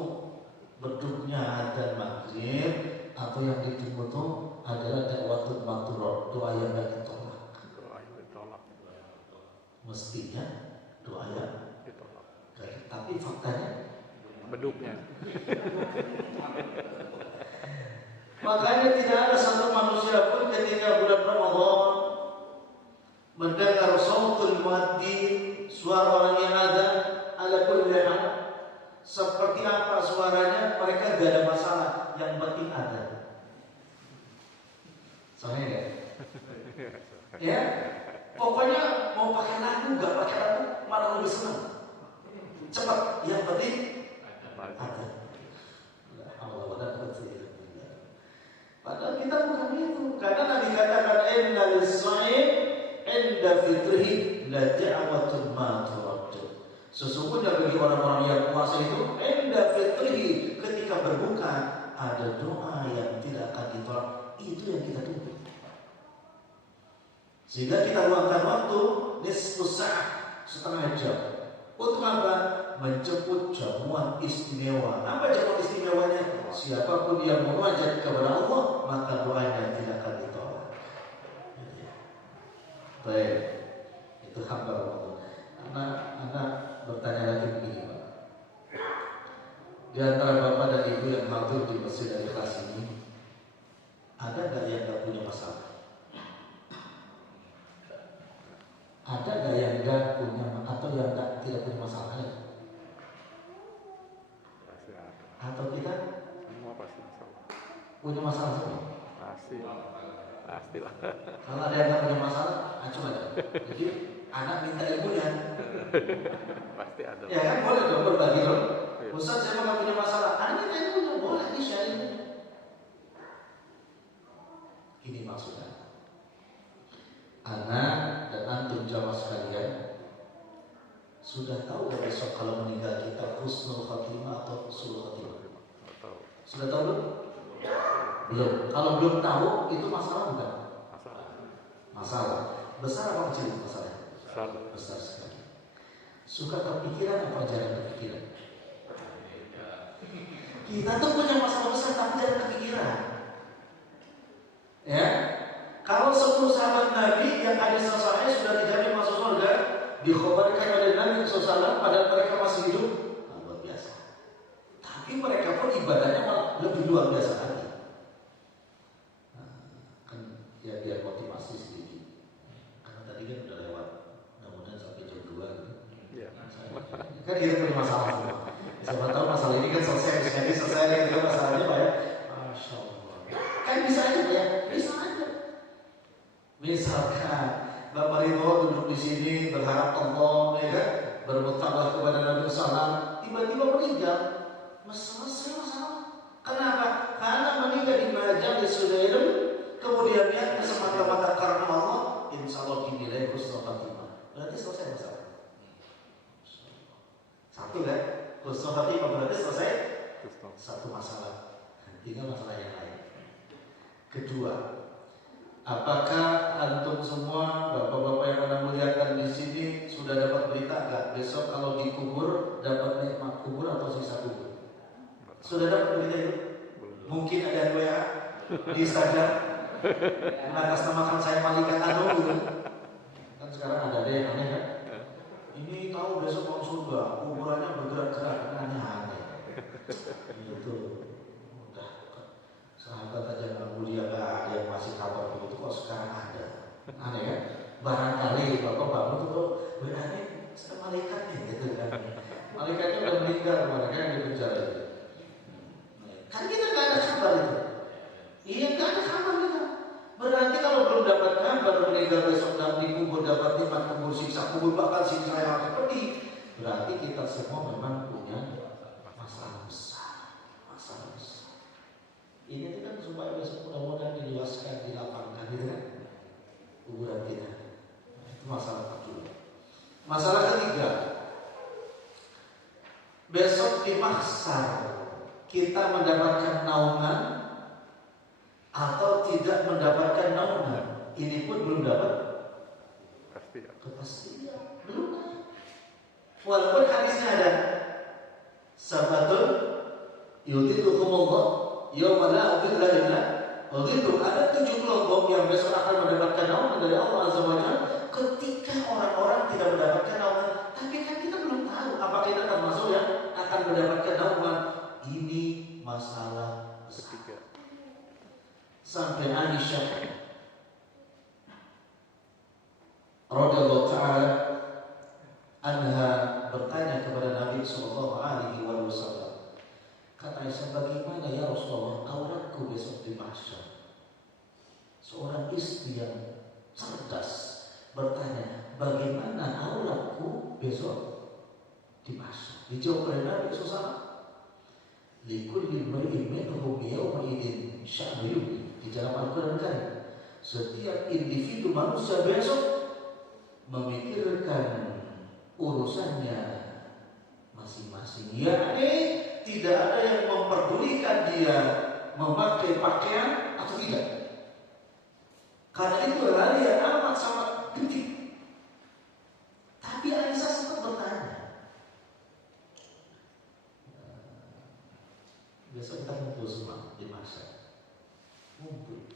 beduknya adzan maghrib, atau yang ditunggu tuh adalah dakwatul makturah, doa yang gak ditolak. Mestinya doa yang ditolak, tapi faktanya beduknya. Makanya tidak ada satu manusia pun ketika bulan Ramadan mendengar sautul muadzin, suara orang yang adzan, ala kulli hal, seperti apa suaranya, mereka tidak ada masalah, yang penting adzan. Soalnya ya, ya, pokoknya mau pakai lagu, nggak pakai lagu, malah lebih senang. Cepat, yang penting adzan. Padahal kita bukan itu, karena Nabi katakan inna lis-shaim inda fitrihi la da'watun ma turad. Sesungguhnya bagi orang-orang yang puasa itu inda fitrihi, ketika berbuka ada doa yang tidak akan ditolak. Itu yang kita tunggu. Sehingga kita luangkan waktu nisfus sa'ah, setengah jam. Untuk apa? Menjemput jamuan istimewa. Apa jamuan istimewanya? Siapapun yang munajat kepada Allah, maka doanya tidak akan ditolak. Baik, itu hamba Allah. Anak bertanya lagi begini, Pak. Di antara bapak dan ibu yang hadir di masjid dari kelas ini, ada nggak yang nggak punya masalah? masalahnya? Pasti ada. Atau kita Semua pasti masalah. punya masalah semua? Pastilah. Kalau ada yang nggak punya masalah, acung aja. Jadi anak minta ilmunya. Pasti ada. Ya kan boleh dong berbagi dong. Iya. Ustaz saya nggak punya masalah, anak minta ilmunya boleh di share ilmunya. Ini maksudnya. Anak dan antum jamaah sekalian sudah tahu gak besok kalau meninggal kita husnul khatimah atau husnul khatimah? Sudah tahu belum? Belum. Kalau belum tahu itu masalah bukan? Masalah. Besar apa kecil masalahnya? Besar sekali. Suka kepikiran apa jarang kepikiran? Kita tuh punya masalah besar tapi jarang kepikiran. Ya, kalau 10 sahabat Nabi yang ada selesai sudah dijamin masuk surga, dikhabarkan oleh Nabi SAW pada mereka masih hidup, luar biasa. Tapi mereka pun ibadahnya malah lebih luar biasa lagi. Nah, kan ya biar motivasi sedikit. Karena tadi kan udah lewat, mudah-mudahan sampai jam 2 gitu. Iya. Kan kita punya masalah semua. Siapa tahu masalah ini kan selesai, jadi selesai gitu masalahnya Pak ya. Masya Allah. Kan bisa aja Pak ya, bisa aja. Misalkan Bapak Ridho duduk di sini berharap Allah, ya kan, bermutabah kepada Nabi SAW, tiba-tiba meninggal, selesai masalah. Kenapa? Karena meninggal di majelis Sulaim, kemudian dia semata-mata karena Allah, insya Allah dinilai husnul khatimah. Berarti selesai masalah. Satu kan? Husnul khatimah berarti selesai satu masalah. Tinggal masalah yang lain. Kedua, apakah antum semua bapak-bapak yang anda muliakan di sini sudah dapat berita nggak besok kalau dikubur dapat nikmat kubur atau sisa kubur? Sudah dapat berita itu? Mungkin ada yang WA di Instagram mengatasnamakan saya malaikat anu gitu. Kan sekarang ada yang aneh kan? Ini tahu besok mau surga, kuburannya bergerak-gerak, aneh-aneh. Itu udah sahabat aja nggak mulia nggak ada yang masih kabar begitu kok sekarang ada. Aneh kan? Barangkali bapak bangun tuh WA-nya saya malaikatnya gitu kan. Malaikatnya udah meninggal, mereka yang dikejar itu. Kan kita nggak ada kabar itu. Iya nggak ada kabar kita. Berarti kalau belum dapat kabar meninggal besok dan dikubur dapat nikmat kubur siksa kubur bahkan siksa yang akan pedih. Berarti kita semua memang punya masalah besar. Ini kan supaya besok mudah-mudahan diluaskan, dilapangkan gitu kan kuburan kita. Itu masalah kedua. Masalah ketiga, besok di mahsyar kita mendapatkan naungan atau tidak mendapatkan naungan. Ini pun belum dapat kepastian. Belum. Walaupun hadisnya ada sabatun yudhilluhumullah yauma la dhilla illa dhilluh. Ada 7 kelompok yang besok akan mendapatkan naungan dari Allah Azza wa Jalla ketika orang-orang tidak mendapatkan naungan. Tapi kan kita belum tahu apakah kita termasuk yang akan mendapatkan naungan. Ini masalah ketiga. Sampai Aisyah radhiyallahu ta'ala anha bertanya kepada Nabi sallallahu alaihi wasallam. Kata Aisyah, bagaimana ya Rasulullah auratku besok di mahsyar? Seorang istri yang cerdas bertanya, bagaimana auratku besok di mahsyar? Dijawab oleh Nabi sallallahu alaihi wasallam, likulli mar'in minhum yawma idzin sya'nu yughni. Di dalam Al-Quran kan setiap individu manusia besok memikirkan urusannya masing-masing. Yakni tidak ada yang memperdulikan dia memakai pakaian atau tidak. Karena itu hal yang amat sangat penting. Tapi Aisyah sempat bertanya, besok kita ngumpul semua di masa ngumpul,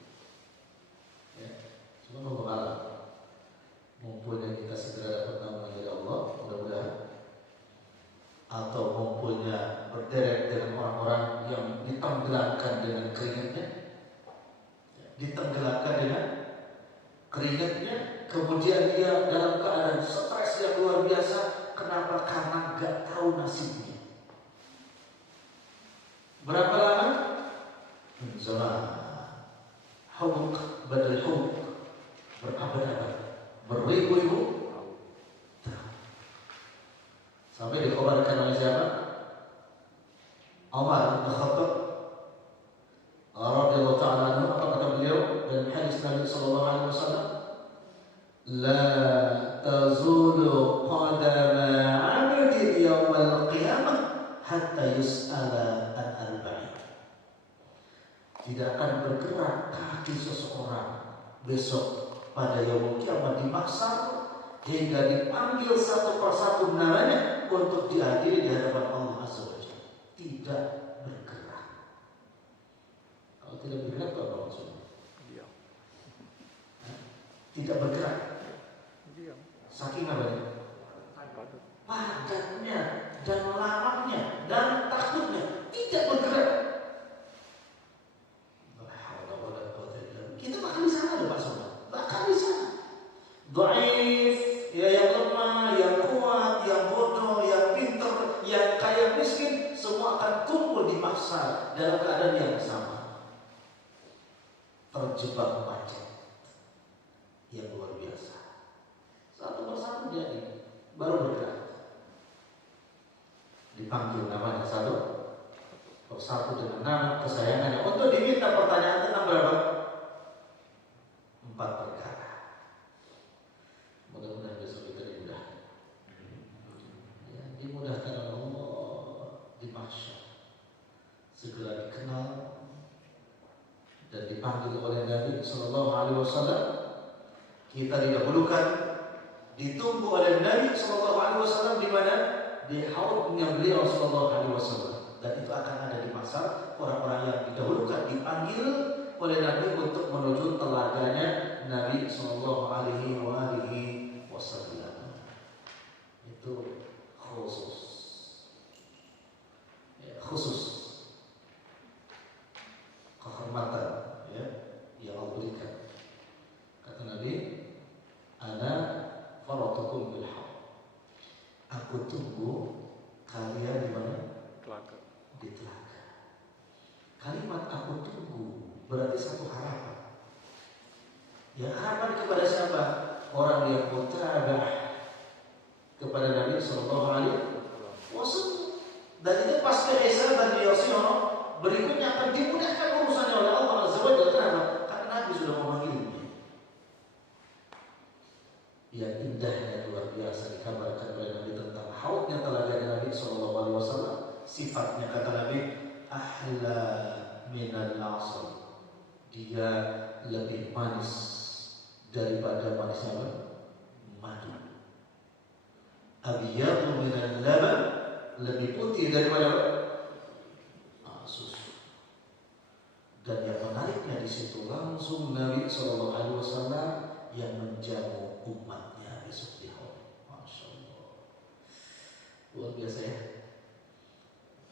ya, cuma mau berharap ngumpulnya kita segera dapat naungan dari Allah, mudah-mudahan, atau ngumpulnya berderet dengan orang-orang yang ditenggelamkan dengan keringatnya, kemudian dia dalam keadaan stres yang luar biasa. Kenapa? Karena nasibnya. Berapa lama? Zaman Hawq badal Hawq, berabad-abad, beribu-ribu tahun. Sampai dikhabarkan oleh siapa? Umar bin Khattab radhiyallahu ta'ala anhu, apa kata beliau dan hadis Nabi sallallahu alaihi wasallam, la tazulu qadama 'abdin yawmal qiyamah hatta yus'ala an arba'in. Tidak akan bergerak kaki seseorang besok pada yaumul kiamat di mahsyar hingga dipanggil satu persatu namanya untuk diadili di hadapan Allah Azza wa Jalla. Tidak bergerak. Kalau tidak bergerak itu apa maksudnya? Diam. Tidak bergerak. Diam. Saking apa ya? Padat. Padatnya dan lamanya dan takutnya tidak bergerak. Kita bahkan di sana loh Pak Saudara. Bahkan di sana. Dhaif, ya yang lemah, yang kuat, yang bodoh, yang pintar, yang kaya miskin, semua akan kumpul di mahsyar dalam keadaan yang sama. Terjebak macet yang luar biasa. Satu persatu dia ini baru bergerak. Dipanggil namanya satu persatu dengan nama kesayangannya untuk diminta pertanyaan tentang berapa? 4 perkara. Mudah-mudahan besok kita dimudahkan. Ya, dimudahkan oleh Allah di mahsyar. Segera dikenal dan dipanggil oleh Nabi sallallahu alaihi wasallam. Kita didahulukan, ditunggu oleh Nabi sallallahu alaihi wasallam di mana? Di haudnya beliau sallallahu alaihi wasallam. Dan itu akan ada di mahsyar orang-orang yang didahulukan dipanggil oleh Nabi untuk menuju telaganya Nabi sallallahu alaihi wasallam. Itu khusus. Ya, khusus kehormatan ya yang Allah berikan. Kata Nabi, ana faratukum bil haq. Aku tunggu kalian di mana? Telaga. Di telaga. Kalimat aku tunggu berarti satu harapan. Yang harapan kepada siapa? Orang yang mutabah kepada Nabi sallallahu alaihi wasallam. Dan itu pasti hisab dan yasin berikutnya akan dimudahkan urusannya oleh Allah Azza wa Jalla. Kenapa? Karena Nabi sudah memanggilnya. Yang indahnya luar biasa dikabarkan oleh Nabi tentang haudnya telaga Nabi sallallahu alaihi wasallam. Sifatnya kata Nabi ahla minal asal. Dia lebih manis daripada manisnya madu. Abiyatu minal laban, lebih putih daripada susu. Dan yang menariknya di situ langsung Nabi sallallahu alaihi wasallam yang menjamu umatnya besok di hari. Masya Allah, luar biasa ya.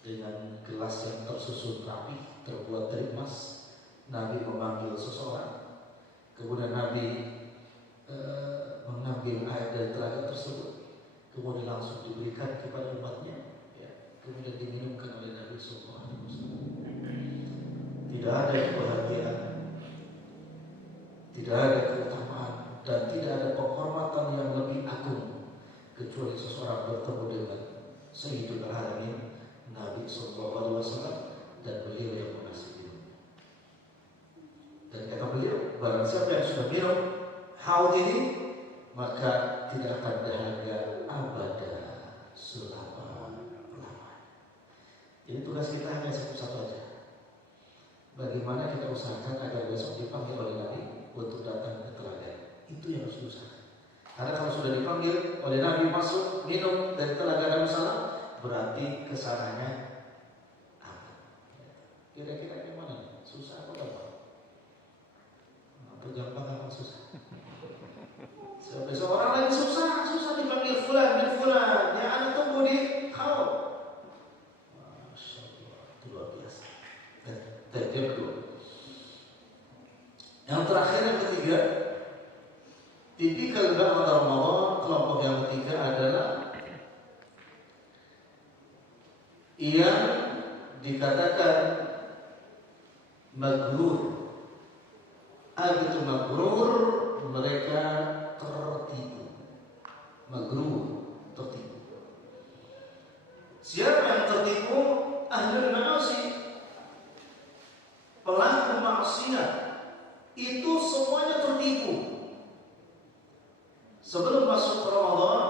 Dengan gelas yang tersusun rapi, terbuat dari emas, Nabi memanggil seseorang, kemudian Nabi mengambil air dari telaga tersebut, kemudian langsung diberikan kepada umatnya, ya, kemudian diminumkan oleh Nabi sallallahu alaihi wasallam. Tidak ada kebahagiaan, tidak ada keutamaan, dan tidak ada penghormatan yang lebih agung kecuali seseorang bertemu dengan Sayyidul Alamin Nabi sallallahu alaihi wasallam dan beliau yang mengasihi. Dan kata beliau, barang siapa yang sudah minum haud ini, maka tidak akan dahaga abada selama-lamanya. Jadi tugas kita hanya satu aja. Bagaimana kita usahakan agar besok dipanggil oleh Nabi untuk datang ke telaga. Itu yang harus diusahakan. Karena kalau sudah dipanggil oleh Nabi masuk minum dari telaga Nabi sallallahu, berarti kesananya aman. Kira-kira gimana? Susah apa gampang? Atau gampang apa susah? Besok orang lagi susah dipanggil fulan bin fulan, yang ada tunggu di haud. Masya Allah, itu luar biasa. Dan yang kedua, yang terakhir, yang ketiga, tipikal pada Ramadan, kelompok yang ketiga adalah yang dikatakan magrur. Apa itu magrur? Mereka tertipu. Magrur, tertipu. Siapa yang tertipu? Ahlul ma'asi, pelaku maksiat. Itu semuanya tertipu. Sebelum masuk Ramadan,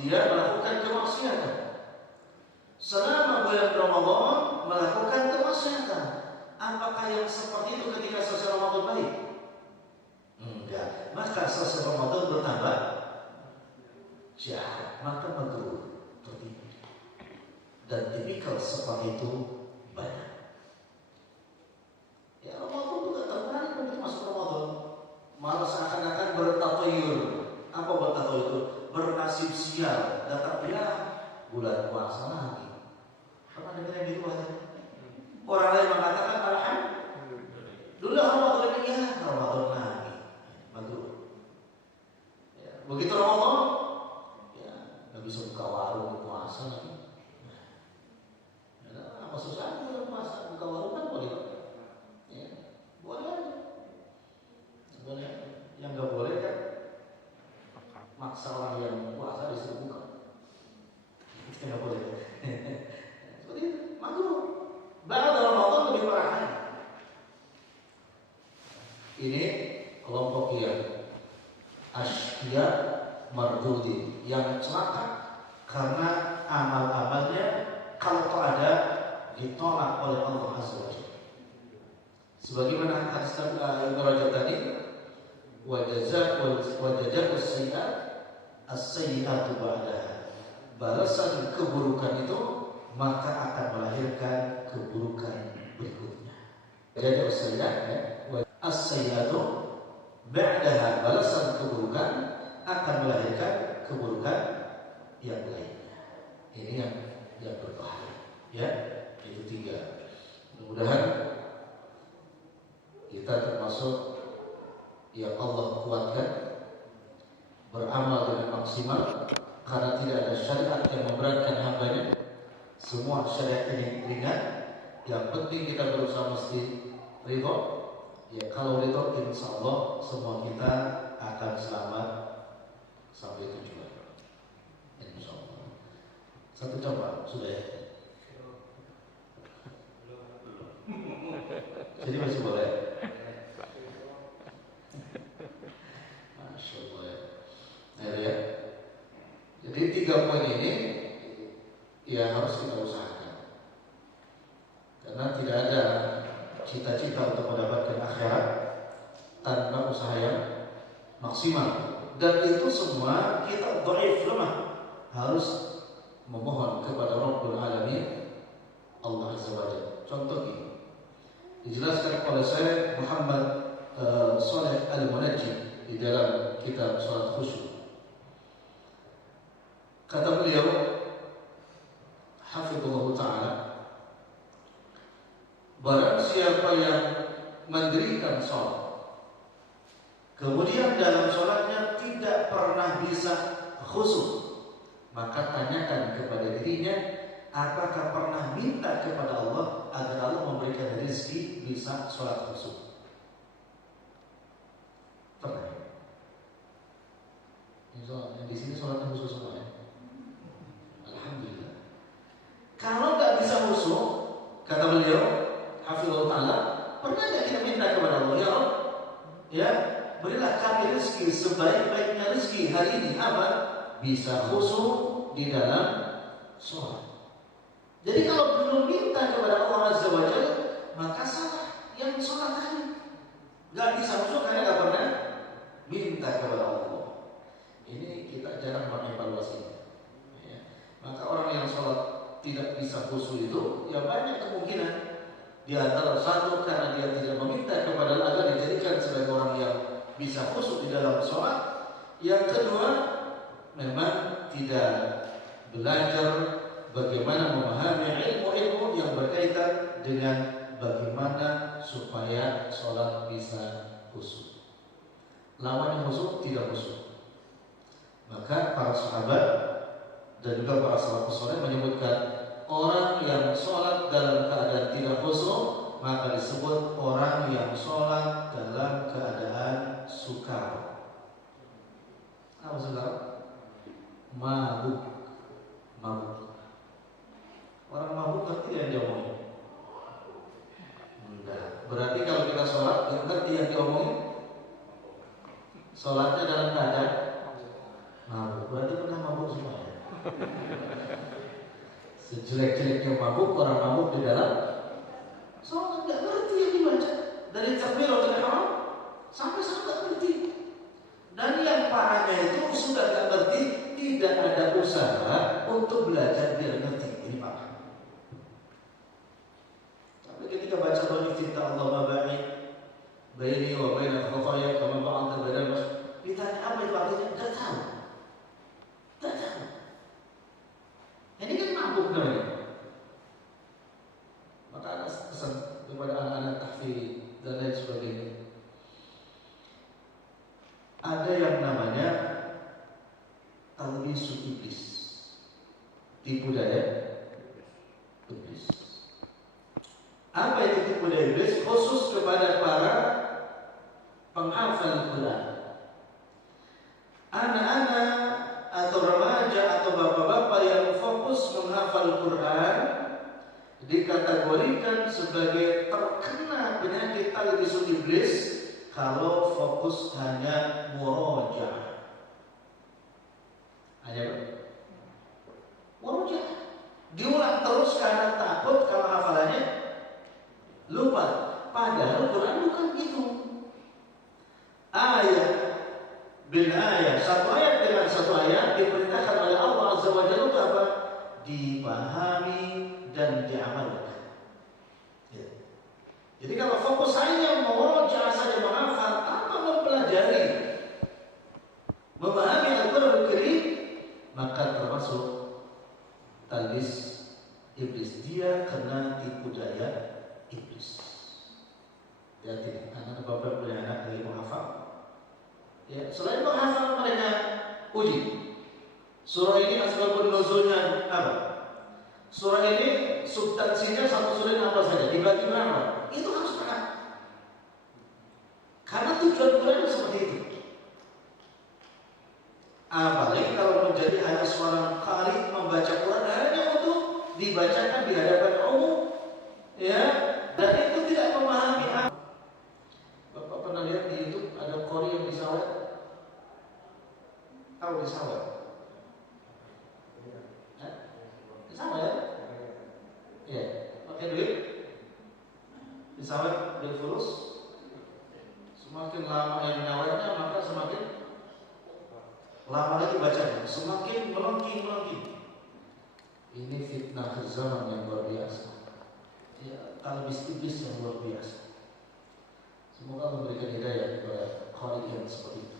dia melakukan kemaksiatan. Selama bulan Ramadan melakukan kemaksiatan. Apakah yang seperti itu ketika selesai Ramadan baik? Enggak. Maka selesai Ramadan bertambah jahat, maka magrur, tertipu. Dan tipikal seperti itu banyak. Ya Ramadan juga tertarik begitu masuk Ramadan, malah seakan-akan bertatayur. Apa bertatayur itu? Bernasib sial. Datang dia bulan puasa lagi. Pernah dengar yang gitu aja? Orang lain mengatakan alhamdulillah Ramadan ini ya Ramadan lagi. Magrur. Ya, begitu Ramadan, ya nggak bisa buka warung puasa lagi. Ya, apa susahnya bulan puasa buka warung kan boleh? Ya, boleh. Boleh. Yang nggak boleh kan maksa orang yang puasa disuruh buka. Itu nggak boleh. Seperti itu. Magrur. Bahkan Ramadan lebih parah lagi. Ini kelompok yang asyiya mardudin, yang celaka karena amal-amalnya kalau ada ditolak oleh Allah Azza wa Jalla. Sebagaimana hadis Ibnu Rajab tadi, wa jazaa'u sayyi'at as-sayyi'atu ba'daha. Balasan keburukan itu maka akan melahirkan keburukan berikutnya. Jadi as-sayyi'atu ba'daha, balasan keburukan akan melahirkan keburukan yang lainnya. Ini yang berbahaya. Ya, itu 3. Mudah-mudahan kita termasuk yang Allah kuatkan beramal dengan maksimal, karena tidak ada syariat yang memberatkan hambanya. Semua syariat ini ringan. Yang penting kita berusaha mesti ridho. Ya, kalau ridho, insya Allah semua kita akan selamat sampai tujuan. Insya Allah. 1 coba sudah ya. Jadi masih boleh. Masya Allah ya. Nah, ya. Jadi 3 poin ini ya harus kita usahakan, karena tidak ada cita-cita untuk mendapatkan akhirat tanpa usaha yang maksimal. Dan itu semua kita dhaif, lemah, harus memohon kepada Rabbul Alamin, Allah Azza wa Jalla. Contoh ini dijelaskan oleh Syekh Muhammad Shalih Al-Munajjid di dalam kitab Salat Khusyuk. Kata beliau hafizallahu ta'ala, barang siapa yang mendirikan sholat kemudian dalam sholatnya tidak pernah bisa khusyuk, maka tanyakan kepada dirinya, apakah pernah minta kepada Allah agar Allah memberikan rezeki bisa sholat khusyuk? Pernah? Yang di sini sholatnya khusyuk semua ya? Alhamdulillah. Kalau nggak bisa khusyuk, kata beliau hafizallahu ta'ala, pernah nggak kita minta kepada Allah, ya Allah, ya berilah kami rezeki sebaik-baiknya rezeki hari ini, apa? Bisa khusyuk di dalam sholat. Jadi kalau belum minta kepada Allah Azza wa Jalla, maka salah yang sholat tadi. Nggak bisa khusyuk karena nggak pernah minta kepada Allah. Ini kita jarang mengevaluasi. Ya. Maka orang yang sholat tidak bisa khusyuk itu, ya banyak kemungkinan. Di antara satu, karena dia tidak meminta kepada Allah agar dijadikan sebagai orang yang bisa khusyuk di dalam sholat. Yang kedua, memang tidak belajar bagaimana memahami ilmu-ilmu yang berkaitan dengan bagaimana supaya sholat bisa khusyuk. Lawan yang khusyuk tidak khusyuk. Maka para sahabat dan juga para salafus saleh menyebutkan orang yang sholat dalam keadaan tidak khusyuk, maka disebut orang yang sholat dalam keadaan sukar. Apa sukar? Mabuk. Orang mabuk ngerti yang diomongin? Enggak. Berarti kalau kita sholat ngerti yang diomongin? Sholatnya dalam keadaan mabuk. Berarti pernah mabuk semua ya? Sejelek-jeleknya mabuk, orang mabuk di dalam sholat nggak ngerti yang dibaca. Dari takbiratul ihram sampai nggak ngerti. Dan yang parahnya itu sudah nggak ngerti, tidak ada usaha untuk belajar biar ngerti. Ini parah. Tapi ketika baca doa iftitah Allahumma ba'id baini wa baina khataaya kama ba'adta bainal masyriq, ditanya apa itu artinya? Nggak tahu. Ini kan mabuk namanya. Maka ada pesan kepada anak-anak tahfidz dan lain sebagainya. Ada yang namanya talbisul iblis, tipu daya iblis. Apa itu tipu daya iblis? Khusus kepada para penghafal Quran. Anak-anak atau remaja atau bapak-bapak yang fokus menghafal Quran dikategorikan sebagai terkena penyakit talbisul iblis kalau fokus hanya murojaah. Hanya murojaah. Diulang terus karena takut kalau hafalannya lupa. Padahal Quran bukan itu. Ayat bil ayat, satu ayat dengan satu ayat diperintahkan oleh Allah Azza wa Jalla untuk apa? Dipahami dan diamalkan. Ya. Jadi kalau fokus hanya memurojaah saja menghafal tanpa mempelajari, memahami Al-Quran Al-Karim, maka termasuk talbis iblis. Dia kena tipu daya iblis. Jadi anak bapak punya anak lagi menghafal. Ya, selain menghafal mereka uji. Surah ini asbabun nuzulnya apa? Surah ini substansinya satu surah ini apa saja? Dibagi berapa? Itu harus paham. Karena tujuan Quran seperti itu. Apalagi kalau menjadi hanya seorang qari membaca Quran hanya untuk dibacakan di hadapan umum, ya, dan itu tidak memahami apa. Bapak pernah lihat di YouTube ada qari yang disawat? Tahu disawat? Disawat ya? Iya, pakai duit disawat bil fulus. Semakin lama yang nyawatnya maka semakin lama lagi bacanya, semakin melengking. Ini fitnah zaman yang luar biasa. Ya, talbis iblis yang luar biasa. Semoga memberikan hidayah kepada qari yang seperti itu.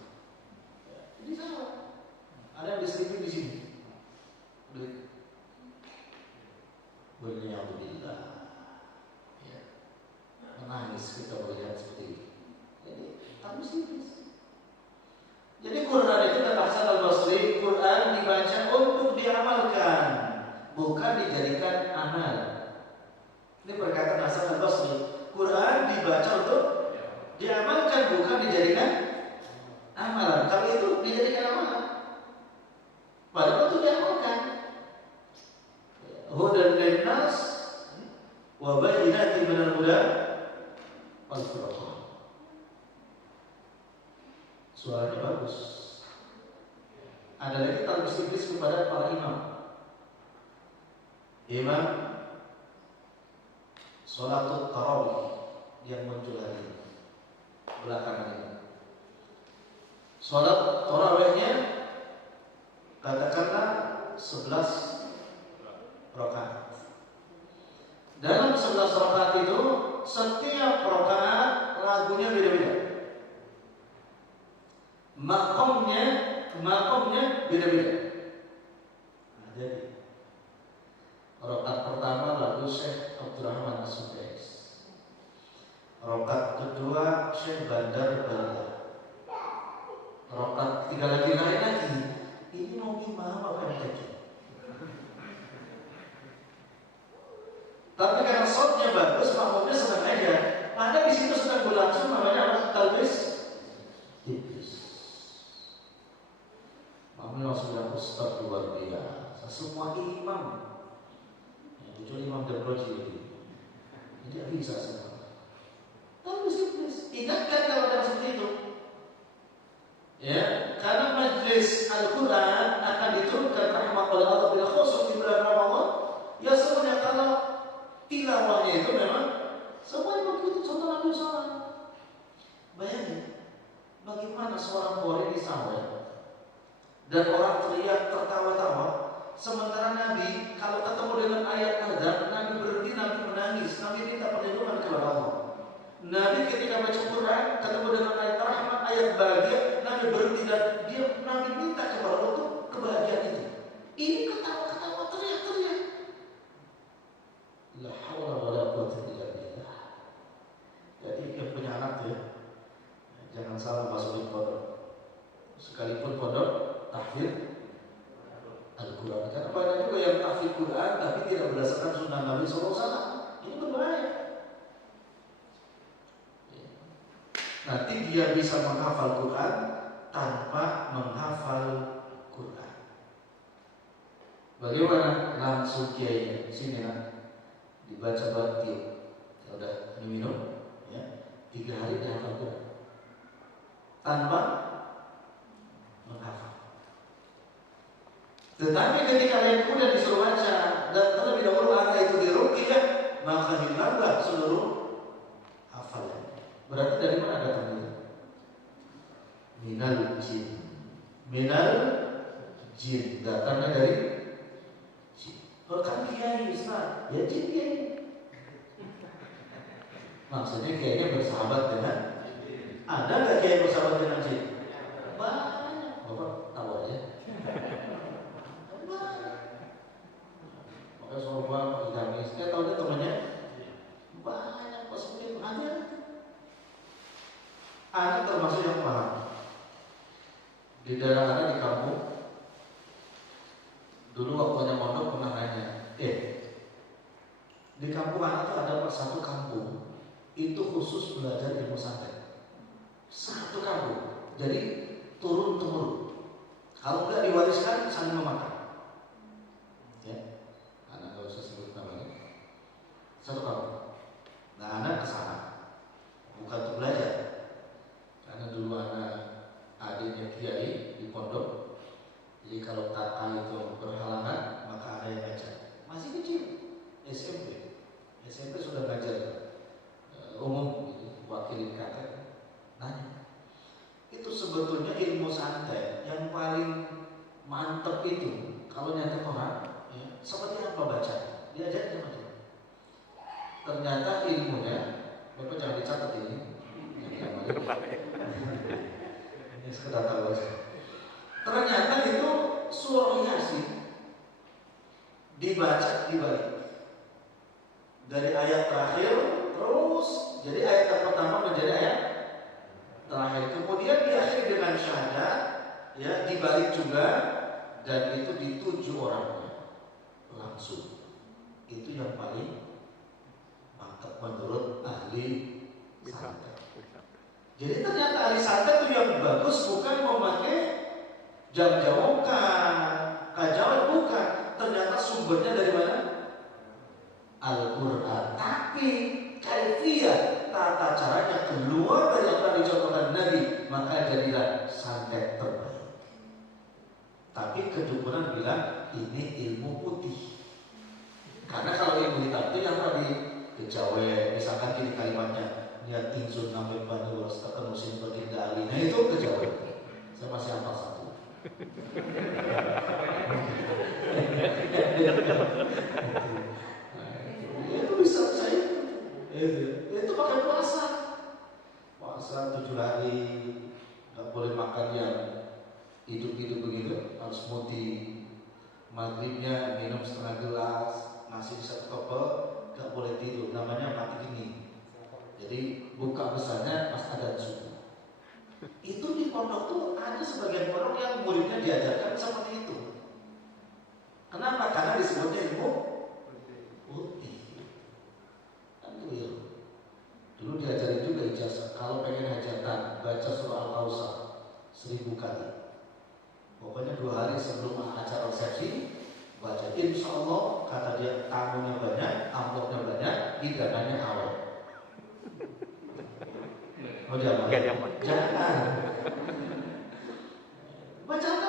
Ya, ini sama. Ada yang diselipin di sini. Waliyahulillah. Ya, menangis kita melihat seperti ini. Jadi talbis iblis. Jadi Quran itu kata Hasan Al-Basri, Quran dibaca untuk diamalkan, bukan dijadikan amal. Ini perkataan Hasan Al-Basri. Quran dibaca untuk diamalkan, bukan dijadikan amalan. Kalau itu dijadikan amalan, padahal itu diamalkan. Hudan linnas wa bayyinatin minal huda wal furqan. Suaranya bagus. Ada lagi talbis iblis kepada para imam. Imam sholatul tarawih yang muncul hari ini, belakangan ini. Sholat tarawihnya katakanlah 11 rakaat. Dalam 11 rakaat itu setiap rakaat lagunya beda-beda. Makomnya beda-beda. Nah, jadi rakaat pertama lagu Syekh Abdurrahman As-Sudais. Rakaat kedua Syekh Bandar Baria. Rakaat ketiga lagi lain lagi. Ini mau gimana Bapak Haji? majelis Al-Quran akan diturunkan rahmat oleh Allah bila khusus di bulan Ramadan, ya semuanya kalau tilawahnya itu memang semuanya begitu. Contoh Nabi SAW. Bayangin bagaimana seorang qori di sawah dan orang teriak tertawa-tawa, sementara Nabi kalau ketemu dengan ayat azab, Nabi berhenti, Nabi menangis, Nabi minta perlindungan kepada Allah. Nabi ketika baca Quran ketemu dengan ayat rahmat, ayat bahagia, Nabi berhenti dan Nabi minta kepada Allah untuk kebahagiaan itu. Ini ketawa-ketawa, teriak-teriak. La haula wala quwwata illa billah. Jadi yang punya anak ya, jangan salah masukin pondok. Sekalipun pondok tahfidz Al-Quran. Karena banyak juga yang tahfidz Quran tapi tidak berdasarkan sunnah Nabi SAW. Ini berbahaya. Nanti dia bisa menghafal Quran tanpa menghafal Quran. Bagaimana? Langsung kiai sini nak dibaca batik. Ya udah minum ya. 3 hari dia hafal Quran tanpa menghafal. Tetapi ketika yang kemudian disuruh baca dan terlebih dahulu anak itu diruqyah, maka hilanglah seluruh hafalan. Berarti dari mana datang itu? Minal jin. Minal jin. Datangnya dari jin. Oh kan kiai Ustaz, ya jin kiai. Maksudnya kiainya bersahabat dengan, ada nggak kiai bersahabat dengan jin? Banyak. Bapak tahu aja. Makanya semua pakai gamis. Tahu dia temannya banyak. Pas mungkin ada. Anak termasuk yang paham. Di daerah anak di kampung, dulu waktunya mondok pernah nanya, di kampung anak tuh ada satu kampung itu khusus belajar ilmu santet. Satu kampung, jadi turun temurun. Kalau enggak diwariskan saling memakan. Ya, anak nggak usah sebut namanya. Satu kampung. Nah anak kesana, bukan untuk belajar. Karena dulu anak adiknya kiai di pondok, jadi kalau kakak itu berhalangan maka ada yang ngajar. Masih kecil, SMP sudah belajar umum, gitu, wakilin kakak. Nanya, itu sebetulnya ilmu santet yang paling mantep itu kalau nyantet orang, ya, seperti apa baca? Diajarin sama dia. Ternyata ilmunya, bapak jangan dicatat ini. Ini sekedar tahu saja. Ternyata itu surah Yasin dibaca dibalik dari ayat terakhir terus jadi ayat yang pertama menjadi ayat terakhir, kemudian diakhiri dengan syahadat, ya dibalik juga, dan itu dituju orangnya langsung. Itu yang paling mantap menurut ahli santet. Jadi ternyata ahli santet itu yang bagus bukan memakai jam jawaban, kajawat, bukan. Ternyata sumbernya dari mana? Al-Quran. Tapi kaifiyah, tata caranya keluar dari apa yang dicontohkan Nabi, maka jadilah santet terbaik. Tapi kedukunan bilang ini ilmu putih. Karena kalau ilmu hitam itu yang tadi kejawen, misalkan gini kalimatnya, niat insun ngambil banu waras terkenusin bertindak alina, itu kejawen. Saya masih hafal satu. Itu bisa saya. Itu pakai puasa. Puasa 7 hari, nggak boleh makan yang hidup-hidup begitu, harus smoothie. Maghribnya minum setengah gelas, nasi 1 kepel, nggak boleh tidur. Namanya mati kening. Jadi buka besarnya pas ada subuh. Itu di pondok tuh ada sebagian pondok yang muridnya diajarkan seperti itu. Kenapa? Karena disebutnya ilmu putih. Kan itu dulu diajarin juga ijazah. Kalau pengen hajatan, baca surah Al-Kausar 1000 kali. Pokoknya 2 hari sebelum acara resepsi baca. Insya Allah kata dia tamunya banyak, amplopnya banyak, hidangannya awet. Oh jangan. Jangan. Baca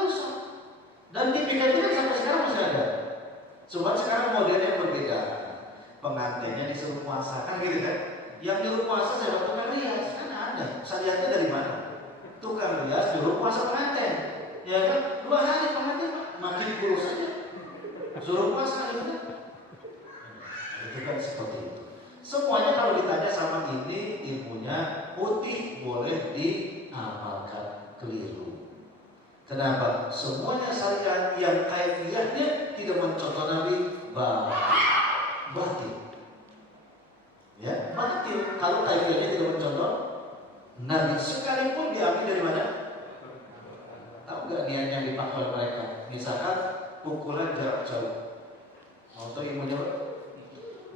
pengantinnya disuruh puasa, kan gitu kan? Yang nyuruh puasa siapa? Tukang rias, kan ada. Syariatnya dari mana? Tukang rias nyuruh puasa pengantin, ya kan? 2 hari pengantin makin kurus saja, suruh puasa gitu kan? Itu kan seperti itu. Semuanya kalau ditanya sama ini ilmunya putih boleh diamalkan, keliru. Kenapa? Semuanya syariat yang kaifiahnya tidak mencontoh Nabi batil. Ya, batil. Kalau kaifiahnya tidak mencontoh Nabi, sekalipun diambil dari mana? Tahu nggak niat yang dipakai oleh mereka? Misalkan pukulan jarak jauh. Atau ilmunya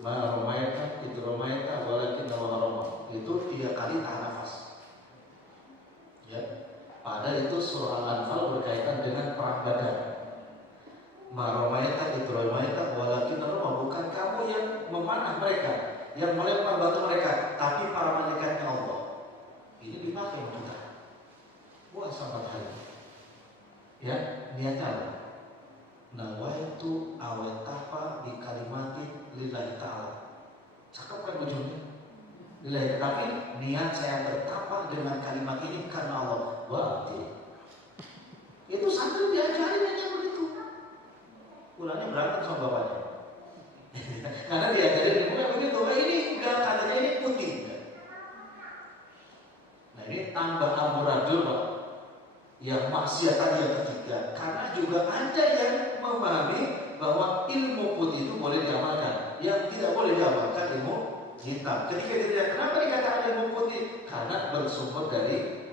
Maromaika, itu romaika, walakin nawaharoma. Itu 3 kali tahan nafas. Ya, padahal itu surah Al-Anfal berkaitan dengan perang Badar. Maromaika, itu romaika, walakin nawaharoma. Bukan kamu yang memanah mereka, yang melempar batu mereka, tapi para malaikatnya Allah. Ini dipakai kita. Wah, sahabat hari. Ya, niatnya apa? Nawaitu awetapa di kalimatin lillahi ta'ala. Cakep kan ujungnya? Lillahi, tapi niat saya bertapa dengan kalimat ini karena Allah. Batil. Itu santri diajarin aja begitu. Pulangnya berantem sama bapaknya. Karena diajarin bukan begitu. Ini enggak, katanya ini putih. Nah, ini tambah amburadul, Pak. Yang maksiat tadi yang ketiga, karena juga ada yang memahami bahwa ilmu putih itu boleh diamalkan, yang tidak boleh diamalkan ilmu hitam. Ketika ditanya kenapa dikatakan ilmu putih, karena bersumber dari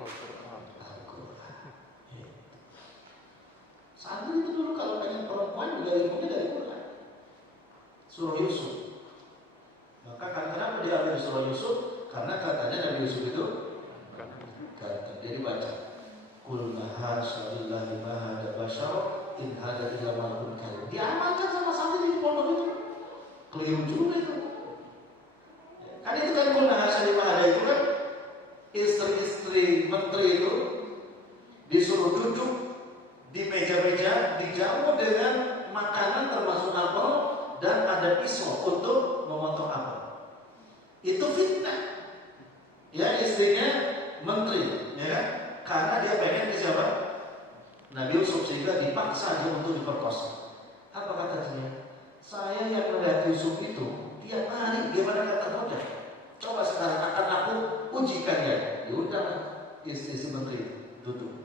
Al-Quran. Santri itu dulu kalau banyak perempuan juga ilmunya dari Quran. Surah Yusuf. Maka kenapa diambil surah Yusuf? Karena katanya Nabi Yusuf itu kata dia dibaca. Qul mahasya lillahi ma hada basyara in hada illa malakun karim. Diamalkan sama santri di pondok itu. Keliru juga itu. Kan itu kan qul mahasya lillahi ma hada itu kan istri-istri menteri itu disuruh duduk di meja-meja, dijamu dengan makanan termasuk apel dan ada pisau untuk memotong apel. Itu fitnah. Ya, istrinya menteri, ya kan? Karena dia pengen ke siapa? Nabi Yusuf, sehingga dipaksa dia untuk diperkosa. Apa kata dia? Saya yang melihat Yusuf itu tiap hari gimana kata mudah. Coba sekarang akan aku ujikan dia. Yaudah, istri menteri duduk.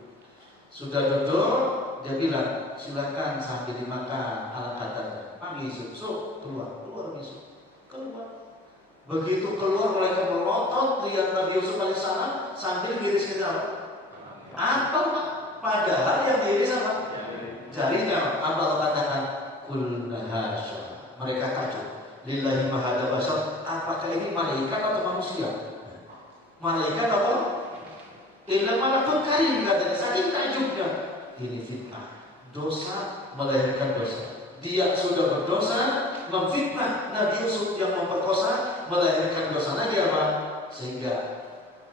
Sudah duduk, dia bilang silakan sambil dimakan. Ala katanya, panggil Yusuf, keluar Yusuf, keluar. Begitu keluar mereka melotot lihat Nabi Yusuf alaihissalam sambil giris ke dalam. Apa Pak? Padahal yang diiris apa? Jarinya. Apa Allah katakan? Qul nahasya. Mereka takjub. Lillahi mahada basar. Apakah ini malaikat atau manusia? Malaikat atau? Illa malakun karim, katanya. Saking takjubnya. Ini fitnah. Dosa melahirkan dosa. Dia sudah berdosa memfitnah Nabi Yusuf yang memperkosa, melahirkan dosa lagi apa? Sehingga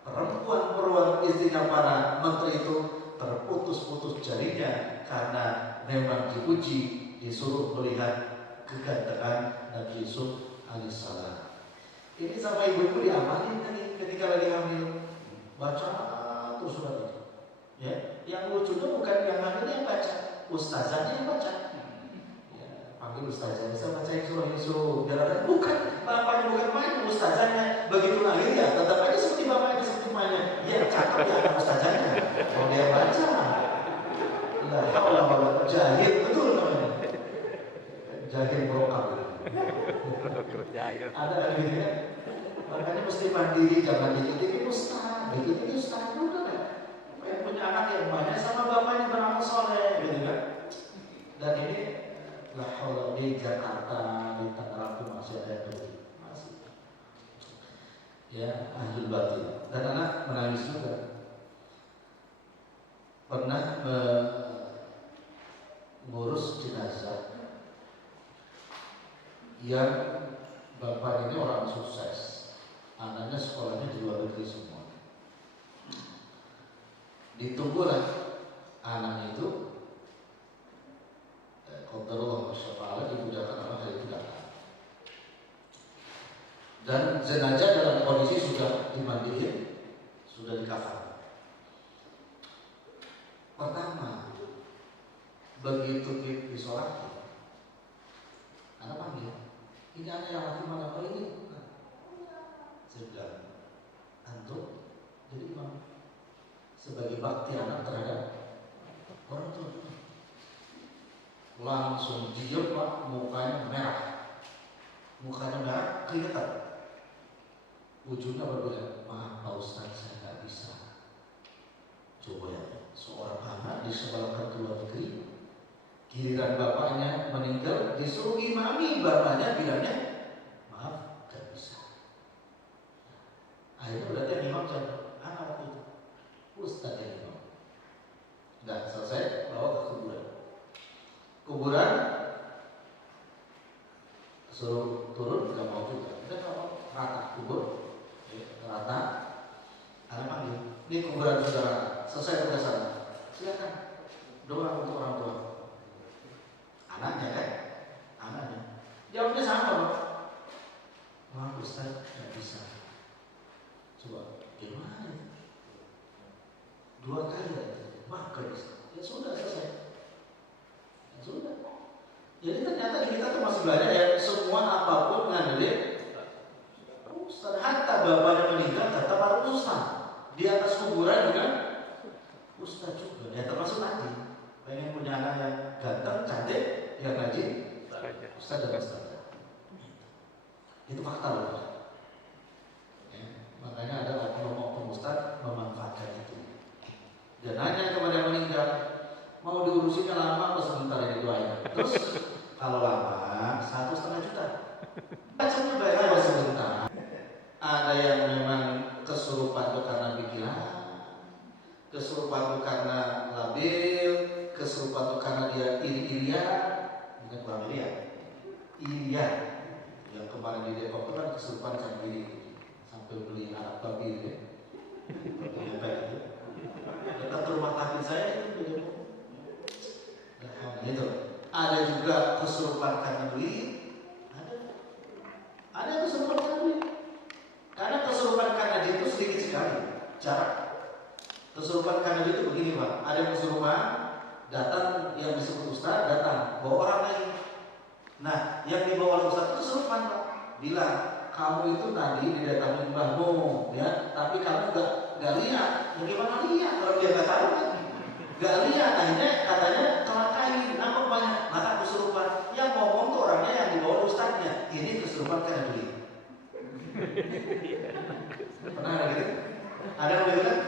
perempuan istrinya para menteri itu terputus-putus jarinya karena memang diuji, disuruh melihat kegantengan Nabi Yusuf alaihissalam. Ini sama ibu-ibu diamalin tadi ketika lagi hamil, baca terus surat itu. Ya, yang lucunya bukan yang hamil yang baca, ustazahnya yang baca. Ya, panggil ustazah, bisa baca surah Yusuf. Biar bukan bapaknya, bukan main ustazahnya. Begitu lahir ya, tetap aja seperti bapaknya, seperti mainnya. Ya, cakep ya anak ustazahnya. Kalau dia baca, lah, jahil betul namanya. Jahil brokab. Ada gitu ya. Makanya mesti mandiri, jangan dikit-dikit ustaz, dikit-dikit ustaz juga kan. Yang punya anak yang banyak sama bapaknya beramal soleh, gitu kan. Dan ini la haula di Jakarta, di Tangerang itu masih ada yang masih. Ya, ahlul batil. Dan anak menangis juga. Pernah mengurus jenazah yang bapak ini orang sukses, anaknya sekolahnya di luar negeri semua. Ditunggulah anak itu, qadarullah masyaallah, ibu datang, anak saya itu datang. Begitu kita disolati, anak panggil, ini anak yang laki mana? Oh ini. Saya bilang, antum jadi imam sebagai bakti anak terhadap orang tua. Langsung diam Pak, mukanya merah, kelihatan. Ujungnya berbeda. Maaf Pak Ustaz, saya nggak bisa. Coba ya, seorang anak disekolahkan ke luar negeri, giliran bapaknya meninggal, disuruh imami, bapaknya bilangnya, maaf, nggak bisa. Akhirnya berarti yang imam siapa? Anak waktu itu, Ustaz yang imam. Udah selesai, bawa ke kuburan, suruh turun, nggak mau juga. Kita nggak mau, rata kubur, rata. Anak panggil, ini kuburan saudara, selesai tugas sana. Silakan doa untuk orang tua. Anaknya kan, anaknya. Jawabnya sama Pak. Maaf Ustaz, nggak bisa. Coba, gimana? 2 kali ya, maaf nggak bisa. Ya sudah selesai. Ya sudah. Jadi ternyata kita tuh masih banyak yang semua apapun ngandelin Ustaz. Hatta bapaknya meninggal tetap harus Ustaz. Di atas kuburan juga Ustaz juga. Ya termasuk nanti pengen punya anak yang ganteng, cantik, yang rajin, Ustaz dan Ustaz. Itu fakta loh. Ya, makanya ada oknum Ustaz memanfaatkan itu. Dan hanya kepada yang meninggal, mau diurusinnya lama atau sebentar ini doain. Terus kalau lama 1,5 juta. Bacanya bayar sebentar. Ada yang memang kesurupan itu karena pikiran, kesurupan itu karena labil, kesurupan itu karena dia iri-irian, bukan kurang iri ya, irian. Yang kemarin di Depok itu kan kesurupan sendiri, sampai beli anak babi itu, itu. Dekat rumah takdir saya itu gitu. Ada juga kesurupan karena duit, ada yang kesurupan karena duit. Karena kesurupan karena dia itu sedikit sekali jarak. Kesurupan karena dia itu begini Pak, ada yang kesurupan datang yang disebut Ustaz, datang bawa orang lain. Nah yang dibawa oleh Ustaz itu kesurupan Pak, bilang kamu itu tadi didatangi mbahmu ya, tapi kamu gak lihat. Ya gimana lihat kalau dia gak tahu kan? Gak lihat, akhirnya katanya kelakain, nampak banyak. Maka kesurupan yang ngomong tuh orangnya yang dibawa Ustaznya. Ini kesurupan karena duit. Pernah ada gitu? Ada yang bilang?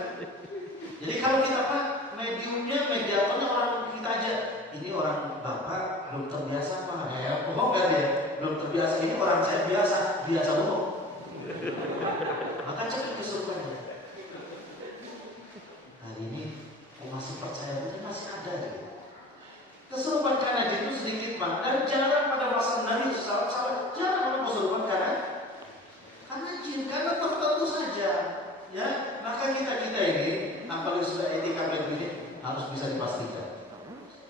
Jadi kalau kita Pak, mediumnya, mediatornya orang kita aja. Ini orang Bapak belum terbiasa Pak. Ya, bohong kan dia? Belum terbiasa. Ini orang saya biasa bohong. Maka cek kesurupannya. Hari ini masih percaya ini masih ada ya. Kesurupan karena jin itu sedikit Pak, dan jarang pada masa Nabi SAW jarang ada kesurupan karena jin, karena tertentu saja ya. Maka kita ini apalagi sudah etika begini harus bisa dipastikan.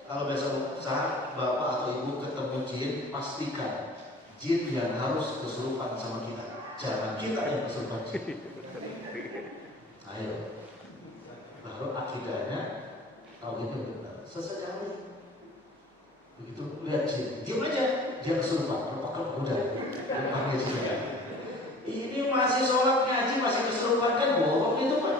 Kalau besok saat bapak atau ibu ketemu jin, pastikan jin yang harus kesurupan sama kita, jangan kita yang kesurupan jin. Ayo, baru akidahnya tahu itu benar. Sesekali begitu lihat jin, diam aja, dia kesurupan, letakkan kuda, panggil saja. Ini masih sholat ngaji masih kesurupan kan bohong itu Pak.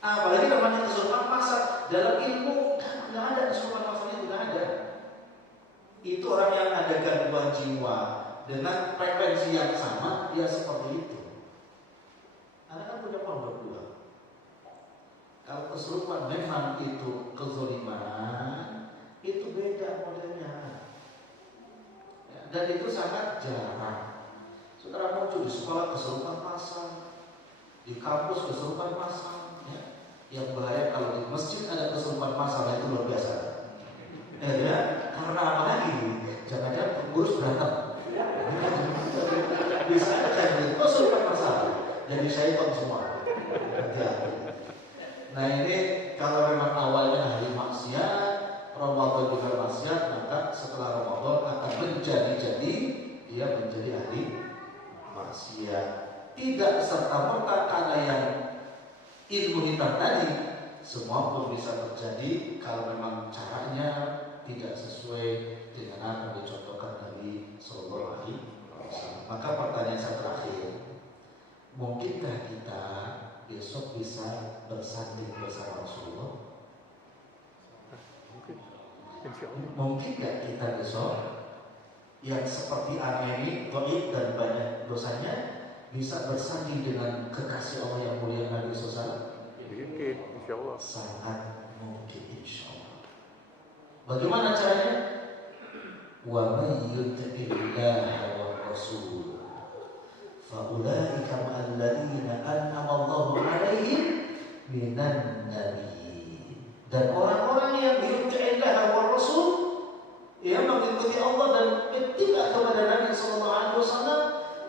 Apalagi namanya kesurupan masal dalam ilmu kan nggak ada kesurupan masal itu nggak ada. Itu orang yang ada gangguan jiwa dengan frekuensi yang sama dia seperti itu. Anda kan punya poin berdua. Kalau kesurupan memang itu kezaliman, itu beda modelnya. Ya, dan itu sangat jarang. Saudara muncul di sekolah kesurupan masal, di kampus kesurupan masal, ya. Yang bahaya kalau di masjid ada kesurupan masal itu luar biasa. Ya, karena apa lagi? Jangan-jangan pengurus berantem. Bisa ada kayak kesurupan masal, jadi syaitan semua. Hati-hati. Nah ini kalau memang awalnya hari maksiat, Ramadan juga maksiat, maka setelah Ramadan akan menjadi dia menjadi ahli maksiat. Tidak serta-merta karena yang ilmu hitam tadi semua pun bisa terjadi kalau memang caranya tidak sesuai dengan apa yang dicontohkan Nabi Sallallahu Alaihi Wasallam. Maka pertanyaan saya terakhir, mungkinkah kita besok bisa bersanding bersama Rasulullah? Mungkin. Insya Allah. Mungkin nggak kita besok yang seperti Ana ini dhaif dan banyak dosanya bisa bersanding dengan kekasih Allah yang mulia Nabi SAW? Mungkin, insya Allah. Sangat mungkin, insya Allah. Bagaimana caranya? Wa may yuti'illaha wa rasul fa ulaika ma'al ladzina an'ama Allahu 'alaihim minan nabiyyin. Dan orang-orang yang yuti'illaha wa rasul, yang mengikuti Allah dan tidak kepada Nabi sallallahu alaihi wasallam,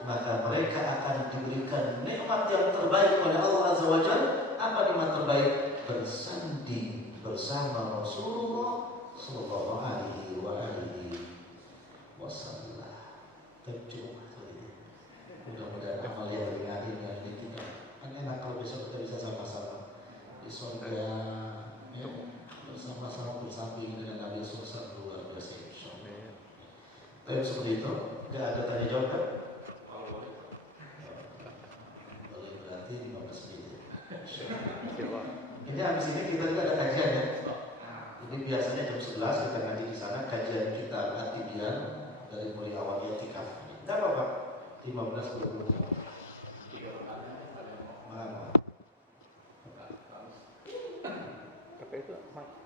maka mereka akan diberikan nikmat yang terbaik oleh Allah Azza wa Jalla. Apa nikmat terbaik? Bersanding bersama Rasulullah sallallahu alaihi wasallam. Terjemah ini. Mudah-mudahan amal yang ringan dengan kita. Kan enak kalau besok kita bisa sama-sama di surga, ya, bersama-sama bersamping dengan Nabi SAW luar biasa. Tapi seperti itu, nggak ada tanya jawab kan? Boleh, berarti 15 menit. Ini habis ini kita juga ada kajian ya. Ini biasanya jam 11 kita ngaji di sana, kajian kita At-Tibyan dari mulai awal i'tikaf. Enggak apa-apa. 15-20 menit. Mana? Pakai itu, Mak.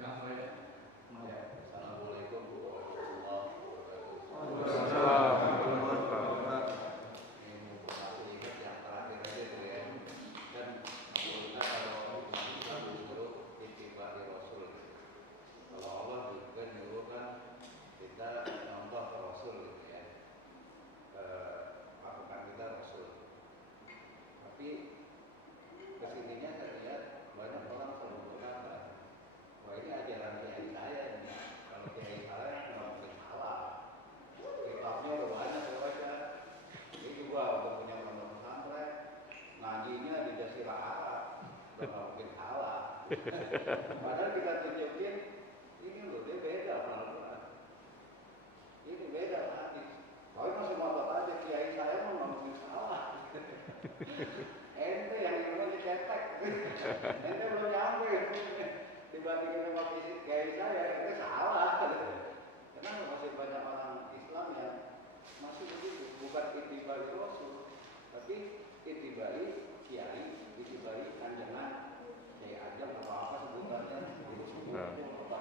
Assalamualaikum warahmatullahi wabarakatuh. Assalamualaikum. Ini masih ingat yang terakhir aja tuh ya. Dan kita kalau disuruh ittiba Rasul. Kalau Allah juga nyuruh kan kita contoh Rasul gitu ya. Lakukan kita Rasul. Tapi kesininya saya lihat banyak orang selalu berkata, wah ini ajaran kiai saya. Kalau kiai saya nggak mungkin salah. Kitabnya udah banyak saya baca. Ini juga udah punya pondok pesantren. Ngajinya di Jazirah Arab. Udah nggak mungkin salah. Padahal kita tunjukin ini loh, dia beda Al-Quran. Ini beda hadis. Tapi masih ngotot aja kiai saya mah nggak mungkin salah. Ente yang ilmunya cetek. Ente belum nyampe. Dibandingin sama fisik kiai saya, ente salah. Karena masih banyak orang Islam yang masih begitu. Bukan ittibai Rasul, tapi ittibai kiai, ittibai kanjeng Kiai Ajam atau apa sebutannya.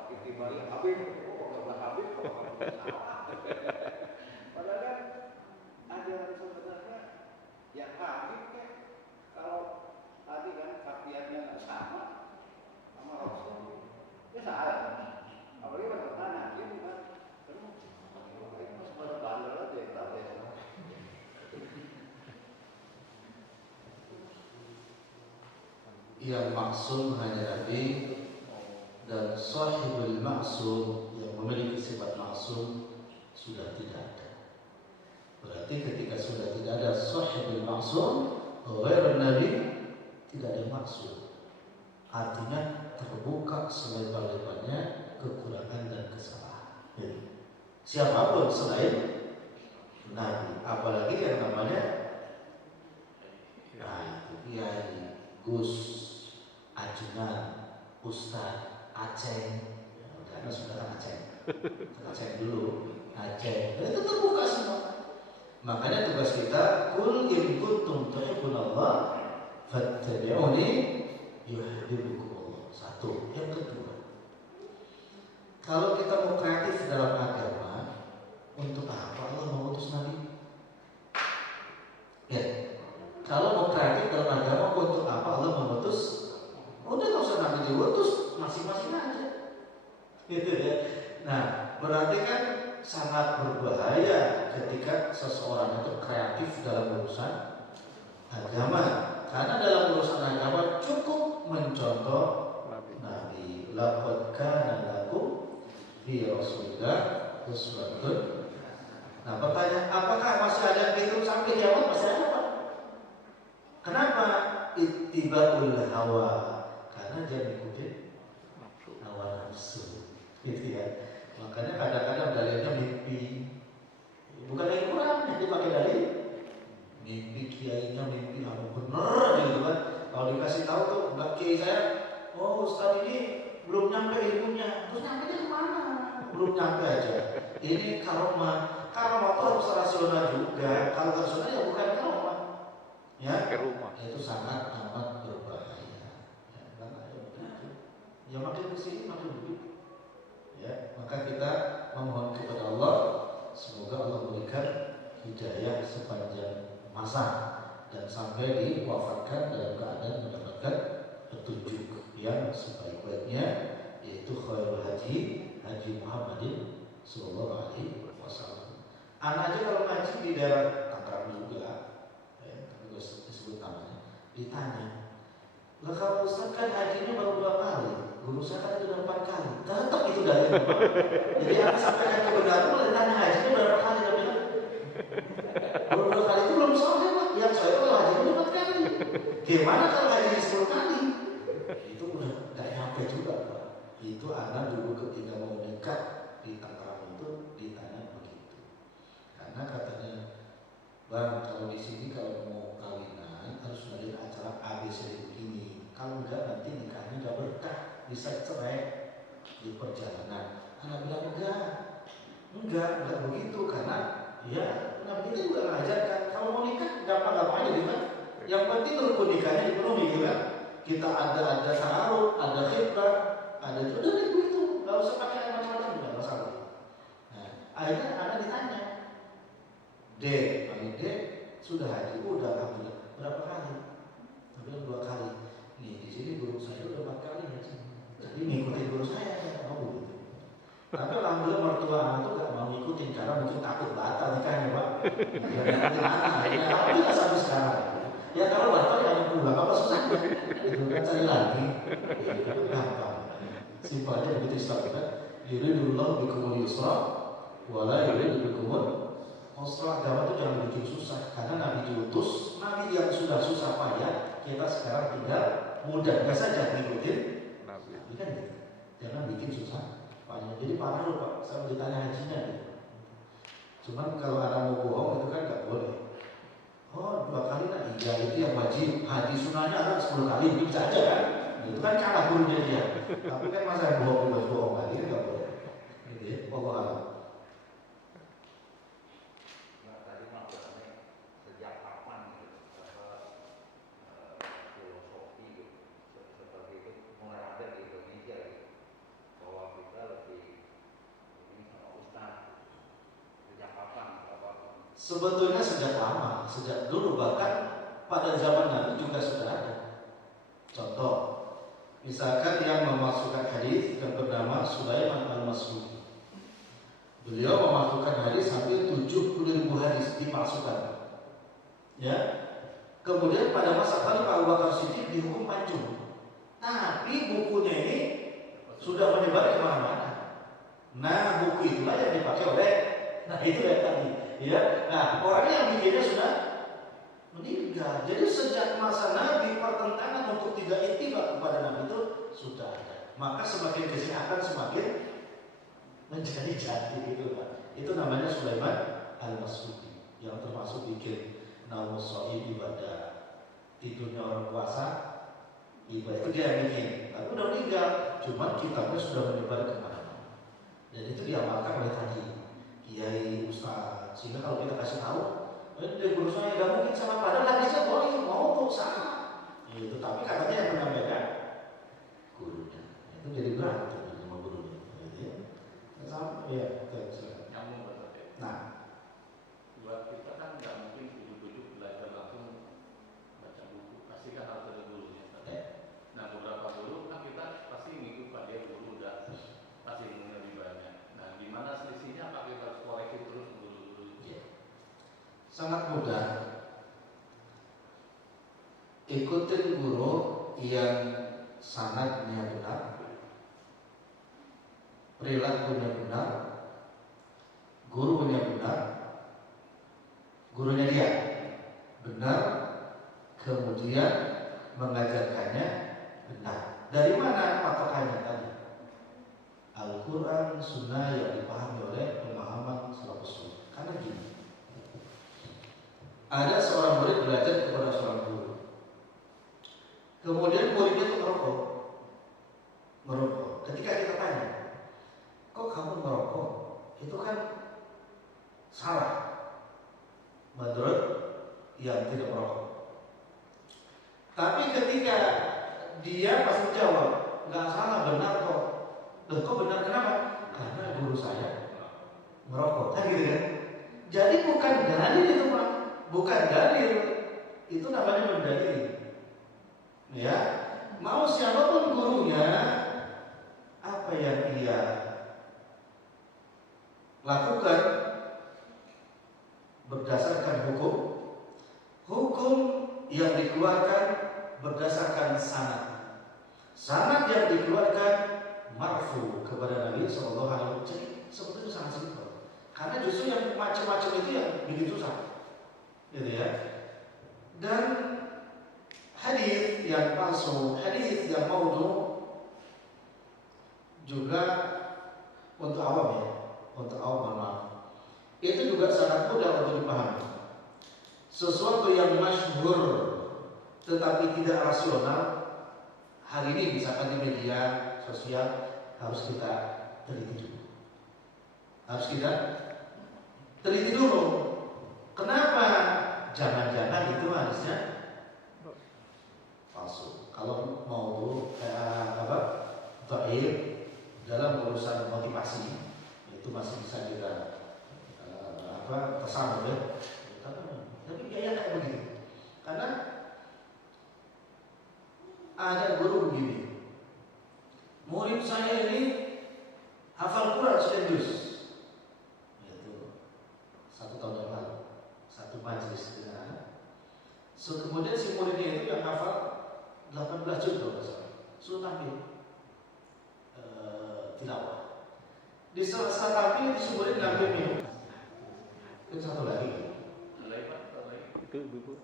Ittibai Habib, kalau Habib kalau salah. Padahal kan ajaran sebenarnya yang Habib kan kalau tadi kan kafiatnya nggak sama Rasul, ya salah. Apalagi kalau tanya, ini kan ini masih pada bandel aja kita lihat. Yang maksum hanya Nabi dan sahibul maksum yang memiliki sifat maksum sudah tidak ada. Berarti ketika sudah tidak ada sahibul maksum, ghairun Nabi, tidak ada maksum. Artinya terbuka selebar-lebarnya kekurangan dan kesalahan. Siapapun selain Nabi, apalagi yang namanya Kiai, Gus, Ajunan, Ustaz, Aceh, karena saudara Aceh dulu, Aceh, itu terbuka semua. Makanya tugas kita, kul in kuntum tuhibbunallah fattabi'uni yuhibbukumullah. Satu. Yang kedua, kalau kita mau kreatif dalam agama, untuk apa Allah mengutus Nabi? Ya, kalau mau kreatif dalam agama, untuk apa Allah mengutus? Udah nggak usah Nabi diutus, masing-masing aja. Gitu ya. Nah, berarti kan sangat berbahaya ketika seseorang itu kreatif dalam urusan agama. Karena dalam urusan agama cukup mencontoh Nabi. Laqad kana lakum fi Rasulillah uswatun. Nah, pertanyaan, apakah masih ada itu sampai kiamat? Masih ada, Pak. Kenapa? Ittiba'ul hawa. Karena dia mengikuti hawa nafsu. Gitu ya. Makanya kadang-kadang dalilnya mimpi. Bukan dari Quran, yang dipakai dalil mimpi, kiainya mimpi kamu bener gitu kan. Kalau dikasih tahu tuh mbak kiai saya, oh Ustaz ini belum nyampe ilmunya. Terus nyampe kemana? Belum nyampe aja. Ini karomah. Karomah itu harus rasional juga. Kalau rasional ya bukan karomah. Ya, itu sangat amat berbahaya. Ya, ya makin kesini makin begitu. Ya, maka kita memohon kepada Allah, semoga Allah memberikan hidayah sepanjang masa dan sampai diwafatkan dalam keadaan mendapatkan petunjuk yang sebaik-baiknya, yaitu khairul haji Muhammadin sallallahu alaihi wasallam. Anak aja kalau ngaji di daerah Tangerang juga, tapi gue disebut namanya, ditanya, lah kalau Ustaz kan hajinya baru berapa kali? Guru saya kan sudah 4 kali. Tetap itu dari jadi aku sampaikan ke benar, ditanya hajinya berapa kali? Tapi baru 2 kali itu belum soalnya Pak. Yang saya itu hajinya 4 kali. Gimana kalau hajinya 10 kali? Itu udah gak nyampe juga Pak. Itu anak dulu ketika mau nikah di Tangerang itu ditanya begitu. Karena katanya, Bang, kalau di sini kalau mau kawinan harus ngadain acara ABC begini. Kalau enggak nanti nikahnya enggak berkah, bisa cerai di perjalanan. Anak bilang enggak begitu karena ya Nabi itu juga mengajarkan kalau mau nikah gampang-gampang aja gitu kan. Yang penting rukun nikahnya dipenuhi gitu kan. Kita ada ta'aruf, ada khitbah, ada itu udah begitu, enggak usah pakai macam-macam enggak masalah. Nah, akhirnya anak ditanya, Dek sudah haji, udah alhamdulillah. Berapa kali? Bilang 2 kali. Nih di sini guru saya udah 4 kali haji. Jadi ngikutin guru saya nggak mau gitu. Tapi alhamdulillah mertua anak itu nggak mau ngikutin karena mungkin takut batal nikahnya Pak. Ya ngikutin anak. Ya tidak sampai sekarang. Ya kalau batal ya pulang apa susah? Itu kan cari lagi. Itu gampang. Simpelnya begitu Islam kan. Yuridullahu bikumul yusra wala yuridu bikumul usra. Agama itu jangan bikin susah. Karena Nabi diutus, Nabi yang sudah susah payah, kita sekarang tinggal mudahnya saja ngikutin Nabi kan gitu. Jangan bikin susah payah. Jadi parah loh Pak, saya ditanya hajinya gitu. Cuman kalau anak mau bohong itu kan nggak boleh. Oh 2 kali lah, iya itu yang wajib. Haji sunahnya anak 10 kali, bisa aja kan. Itu kan kalah gurunya dia. Tapi kan masa bohong lagi kan nggak boleh. Gitu ya, pokoknya. Sebetulnya sejak lama, sejak dulu bahkan pada zaman Nabi juga sudah ada. Contoh, misalkan yang memasukkan hadis yang bernama Sulaiman al-Mas'udi. Beliau memasukkan hadis hampir 70.000 hadis dimasukkan. Ya. Kemudian pada masa Khalifah Abu Bakar Siddiq dihukum pancung. Tapi bukunya ini sudah menyebar kemana-mana. Nah, buku itulah yang dipakai oleh, itu yang tadi. Ya, nah orang yang bikinnya sudah meninggal. Jadi sejak masa Nabi pertentangan untuk tidak ittiba kepada Nabi itu sudah ada. Maka semakin kesehatan semakin menjadi jati gitu kan. Itu namanya Sulaiman al-Mas'udi yang termasuk bikin Naumus Shahih ibadah tidurnya orang puasa ibadah itu dia yang bikin. Tapi udah meninggal. Cuman kitabnya sudah menyebar kemana-mana. Dan itu diamalkan oleh tadi kiai, ustaz. Sehingga kalau kita kasih tahu, dari guru saya nggak mungkin sama padahal hadisnya boleh mau sama. Itu tapi katanya yang menyampaikan gurunya. Itu jadi berantem sama gurunya. Sama ya. Nyambung berarti. Nah, buat kita kan nggak mungkin ujuk-ujuk belajar langsung baca buku. Pasti kan harus ada gurunya. Nah beberapa guru kan kita pasti ngikut pada dia guru udah pasti ilmunya lebih banyak. Nah gimana selisihnya? Apa kita harus koreksi terus? Sangat mudah. Ikutin guru yang sanadnya benar, perilakunya benar, gurunya benar, gurunya dia benar, kemudian mengajarkannya benar. Dari mana patokannya tadi? Al-Quran bukan sunnah yang dipahami oleh pemahaman salafus sunnah. Karena gini, ada seorang murid belajar kepada seorang guru, kemudian muridnya itu merokok. Ketika kita tanya, kok kamu merokok? Itu kan salah menurut yang tidak merokok. Tapi ketika dia pasti jawab, nggak salah, benar kok. Loh, kok benar, kenapa? Karena guru saya merokok, kan gitu kan? Jadi bukan dalil itu Pak, bukan dalil, itu namanya mendalili. Ya, mau siapapun gurunya, apa yang dia lakukan berdasarkan hukum yang dikeluarkan berdasarkan sanad. Sanad yang dikeluarkan marfu kepada Nabi Sallallahu Alaihi Wasallam. Jadi sebetulnya itu sangat simpel. Karena justru yang macam-macam itu yang bikin susah, gitu ya. Dan hadis yang palsu, hadis yang maudhu juga untuk awam ya, untuk awam maaf. Itu juga sangat mudah untuk dipahami. Sesuatu yang masyhur tetapi tidak rasional, hari ini misalkan di media sosial harus kita teliti dulu. Harus kita teliti dulu. Kenapa? Jangan-jangan itu harusnya palsu. Kalau mau dhaif dalam urusan motivasi itu masih bisa kita tersambung ya. Tapi kayaknya kayak begitu. Karena ada guru begini, murid saya ini hafal Quran sekian juz, itu 1 tahun yang lalu, satu majelis dengan anak. So, kemudian si muridnya itu yang hafal 18 juz kalau nggak salah, suruh tampil tilawah. Di saat tampil itu si murid ngambil minum. Itu satu lagi. Itu ibu.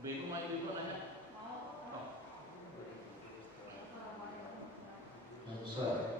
Ibu mau ibu nanya. Ustaz.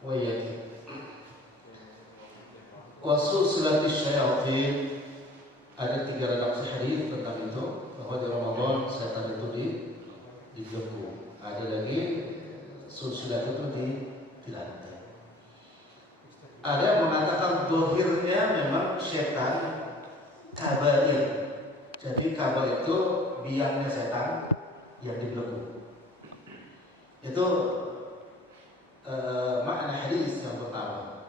Oh iya. Wasul syayatin, ada 3 redaksi hadis tentang itu, bahwa di Ramadan setan itu dibelenggu. Ada lagi sulsilat itu di lantai. Ada yang mengatakan dohirnya memang setan kabair. Jadi kabar itu biangnya setan yang dibelenggu. Itu makna hadis yang pertama.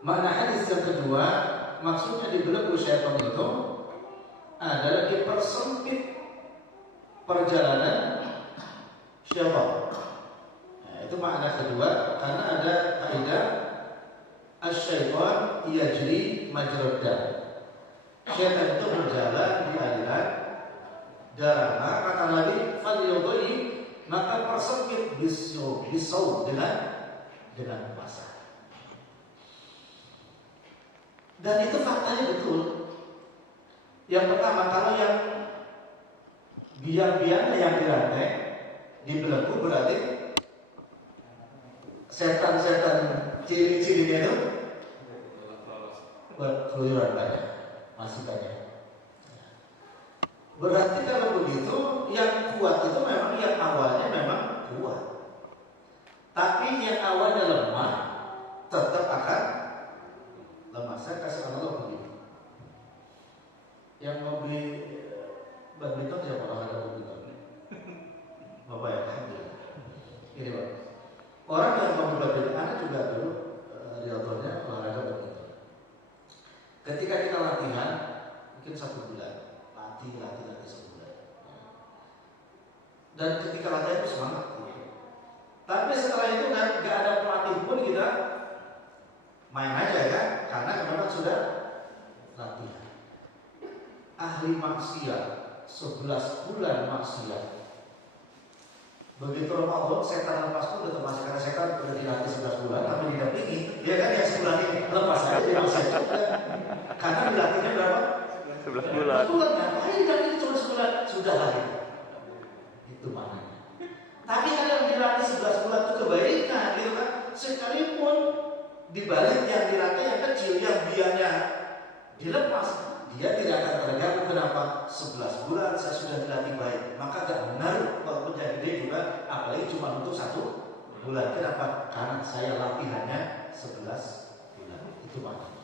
Makna hadis yang kedua, maksudnya dibelenggu syaitan itu adalah dipersempit perjalanan syaitan. Nah, itu makna kedua, karena ada kaidah asy-syaitan yajri majrad dam. Syaitan itu berjalan di aliran darah. Maka kata Nabi, falyudhi, maka persempit bisau dengan puasa. Dan itu faktanya betul. Yang pertama, kalau yang biang-biangnya yang di lantai dibelenggu, berarti setan-setan ciri-cirinya itu berkeluyuran banyak, masih banyak. Berarti kalau begitu, yang kuat itu memang yang awalnya memang kuat. Tapi yang awalnya lemah tetap akan lemah. Saya kasih analog begini. Yang hobi badminton siapa? Orang ada badminton? Bapak ya, alhamdulillah. Ini Pak. Orang yang hobi badminton, anak juga dulu riautornya olahraga badminton. Ketika kita latihan, mungkin 1 bulan, latih sebulan. Dan ketika latihan itu semangat, Tapi setelah itu kan nggak ada pelatih pun kita main aja ya, karena memang sudah latihan. Ahli maksiat 11 bulan maksiat. Begitu Ramadan setan lepas pun tetap masih, karena setan sudah dilatih 11 bulan tapi didampingi, ya kan yang sebulan ini lepas aja dia masih juga. Karena dilatihnya berapa? 11 bulan. Bulan ngapain didampingi cuma sebulan sudah lagi. Itu maknanya. Tapi kalau dilatih 11 bulan itu kebaikan gitu kan. Sekalipun dibalik yang dilatih yang kecil, yang biayanya dilepas, dia tidak akan terganggu. Kenapa? 11 bulan saya sudah dilatih baik, maka gak benar walaupun jadi gede juga, apalagi cuma untuk 1 bulan. Kenapa? Karena saya latihannya 11 bulan. Itu maknanya.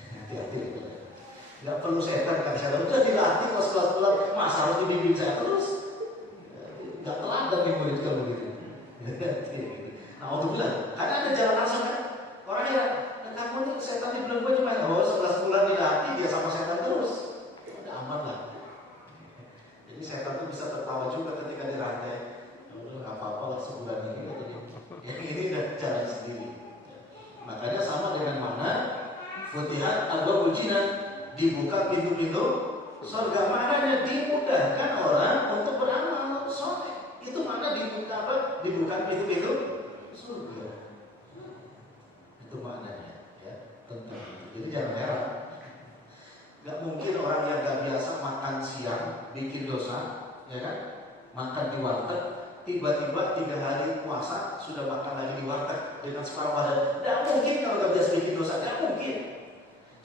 Hati-hati. Gak perlu setan kan, saya udah dilatih kalau 11 bulan, masa harus dibimbing saya terus? Gak teladan nih murid kamu gitu. Nah, untuk bilang, karena ada jalan langsung kan. Orang yang kamu nih setan di bulan gue cuma 11 bulan dilatih, dia sama setan terus. Udah aman lah. Jadi setan tuh bisa tertawa juga ketika dirantai. Udah nggak apa-apa lah sebulan ini. Yang ini udah jalan sendiri. Makanya sama dengan mana Futihat Abwaabul Jinan, dibuka pintu-pintu surga. Maknanya dimudahkan orang untuk beramal soleh. Itu mana dibuka apa? Dibuka pintu-pintu surga. Itu maknanya ya, tentang itu. Jadi jangan heran. Gak mungkin orang yang gak biasa makan siang bikin dosa, ya kan? Makan di warteg, tiba-tiba 3 hari puasa sudah makan lagi di warteg dengan separuh badan. Gak mungkin kalau gak biasa bikin dosa, gak mungkin.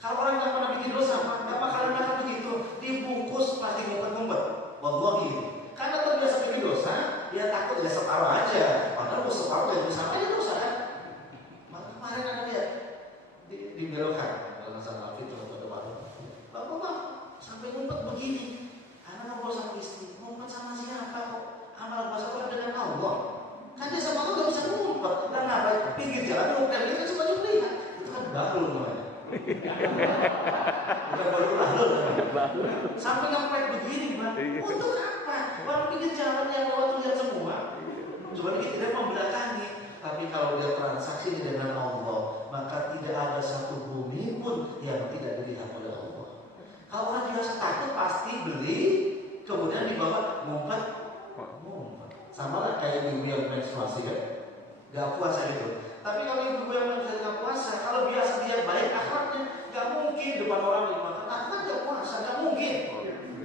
Kalau orang gak pernah bikin dosa, gak bakalan makan begitu. Dibungkus pasti ngumpet-ngumpet. Wallahi gitu. Karena terbiasa bikin dosa, dia takut dia separuh aja. Padahal mau separuh ya bisa aja dosa kan. Kemarin ada dia di belokan kalau masalah fitur atau warung. Bapak sampai ngumpet begini. Karena mau sama istri, ngumpet sama siapa kok? Amal puasa kok dengan Allah. Kan dia sama Allah gak bisa ngumpet. Dan apa? Pinggir jalan ngumpet dia kan cuma lihat. Itu kan bahlul namanya. Bukan bahlul namanya. Sampai ngempet begini, Bang. Untuk apa? Orang pinggir jalan yang lewat lihat semua. Cuma dia tidak membelakangi. Tapi kalau dia transaksi dengan Allah, maka tidak ada satu bumi pun yang tidak dilihat oleh Allah. Kalau orang biasa takut pasti beli, kemudian dibawa ngumpet. Sama lah kayak ibu yang menstruasi kan, gak puasa gitu. Tapi kalau ibu yang menstruasi gak puasa, kalau biasa dia baik akhlaknya, gak mungkin depan orang dimakan. Aku kan gak puasa, gak mungkin.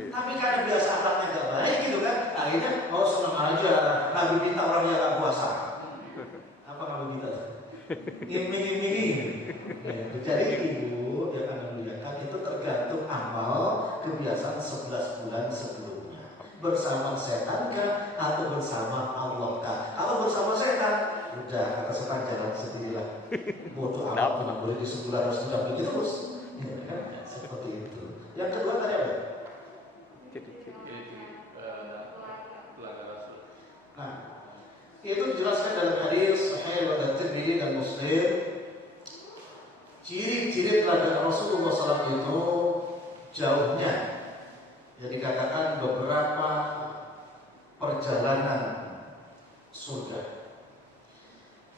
Tapi karena biasa akhlaknya gak baik gitu kan, akhirnya senang aja, lalu minta orang yang gak puasa. Apa kamu minta? Iming-iming. Jadi ibu yang akan membedakan itu tergantung amal kebiasaan 11 bulan sebelumnya. Bersama setan kah atau bersama Allah kah? Kalau bersama setan, udah kata setan jalan sendirilah. Bodoh amat, mana boleh di sebulan harus sudah begitu terus. Ya, kan? Seperti itu. Yang kedua tadi apa? Nah, itu dijelaskan dalam hadis Sahih riwayat Tirmidzi dan Muslim. Ciri-ciri teladan Rasulullah SAW itu jauhnya, jadi dikatakan beberapa perjalanan surga.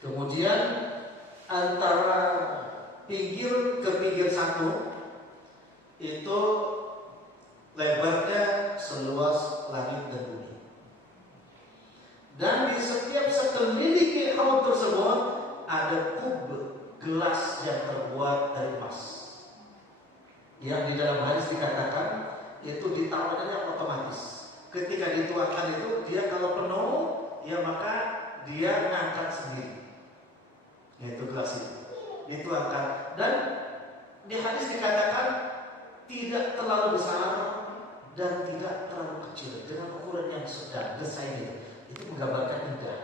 Kemudian antara pinggir ke pinggir satu itu lebarnya seluas langit dan bumi. Dan di setiap sekeliling haud tersebut ada kub gelas yang terbuat dari emas. Yang di dalam hadis dikatakan itu ditawarkannya otomatis. Ketika dituangkan itu dia kalau penuh, ya maka dia ngangkat sendiri. Yaitu gelas itu dituangkan. Dan di hadis dikatakan tidak terlalu besar dan tidak terlalu kecil, dengan ukuran yang sedang, desai gitu. Itu menggambarkan indah.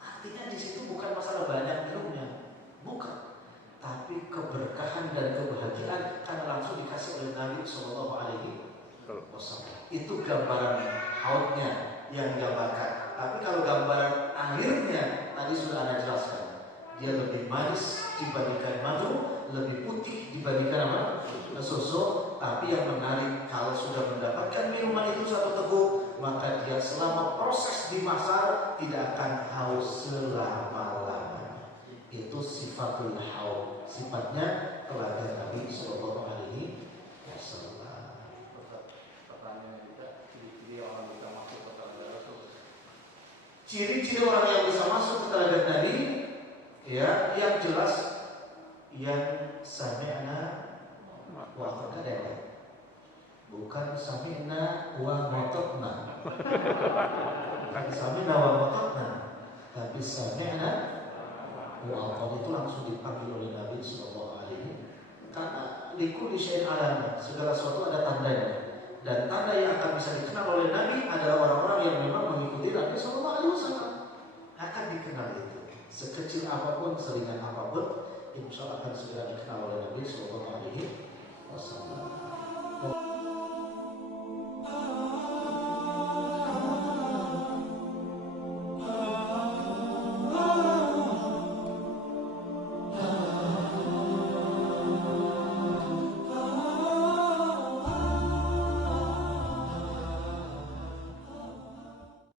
Artinya di situ bukan masalah banyak minumnya, bukan, tapi keberkahan dan kebahagiaan karena langsung dikasih oleh Nabi Sallallahu Alaihi Wasallam. Itu gambaran haudnya yang digambarkan. Tapi kalau gambaran akhirnya tadi sudah Anda jelaskan, dia lebih manis dibandingkan madu, lebih putih dibandingkan apa? Susu. Tapi yang menarik kalau sudah mendapatkan minuman itu satu teguk, maka dia selama proses dimasak tidak akan haus selama-lamanya. Itu sifatul haud, sifatnya telaga Nabi Sallallahu Alaihi Wasallam. Pertanyaannya juga, ciri-ciri orang bisa masuk ke telaga Rasul. Ciri-ciri orang yang bisa masuk ke telaga Nabi, ya, yang jelas yang sami'na wa ata'na, bukan sami'na wa ata'na, bukan sami'na wa ata'na, tapi sami'na wa ata'na. Itu langsung dipanggil oleh Nabi Sallallahu Alaihi. Karena likulli syai'in alamah, segala sesuatu ada tandanya, dan tanda yang akan bisa dikenal oleh Nabi adalah orang-orang yang memang mengikuti Nabi Sallallahu Alaihi Wasallam. Akan dikenal itu, sekecil apapun, seringan apapun, insya Allah akan segera dikenal oleh Nabi Sallallahu Alaihi Wasallam.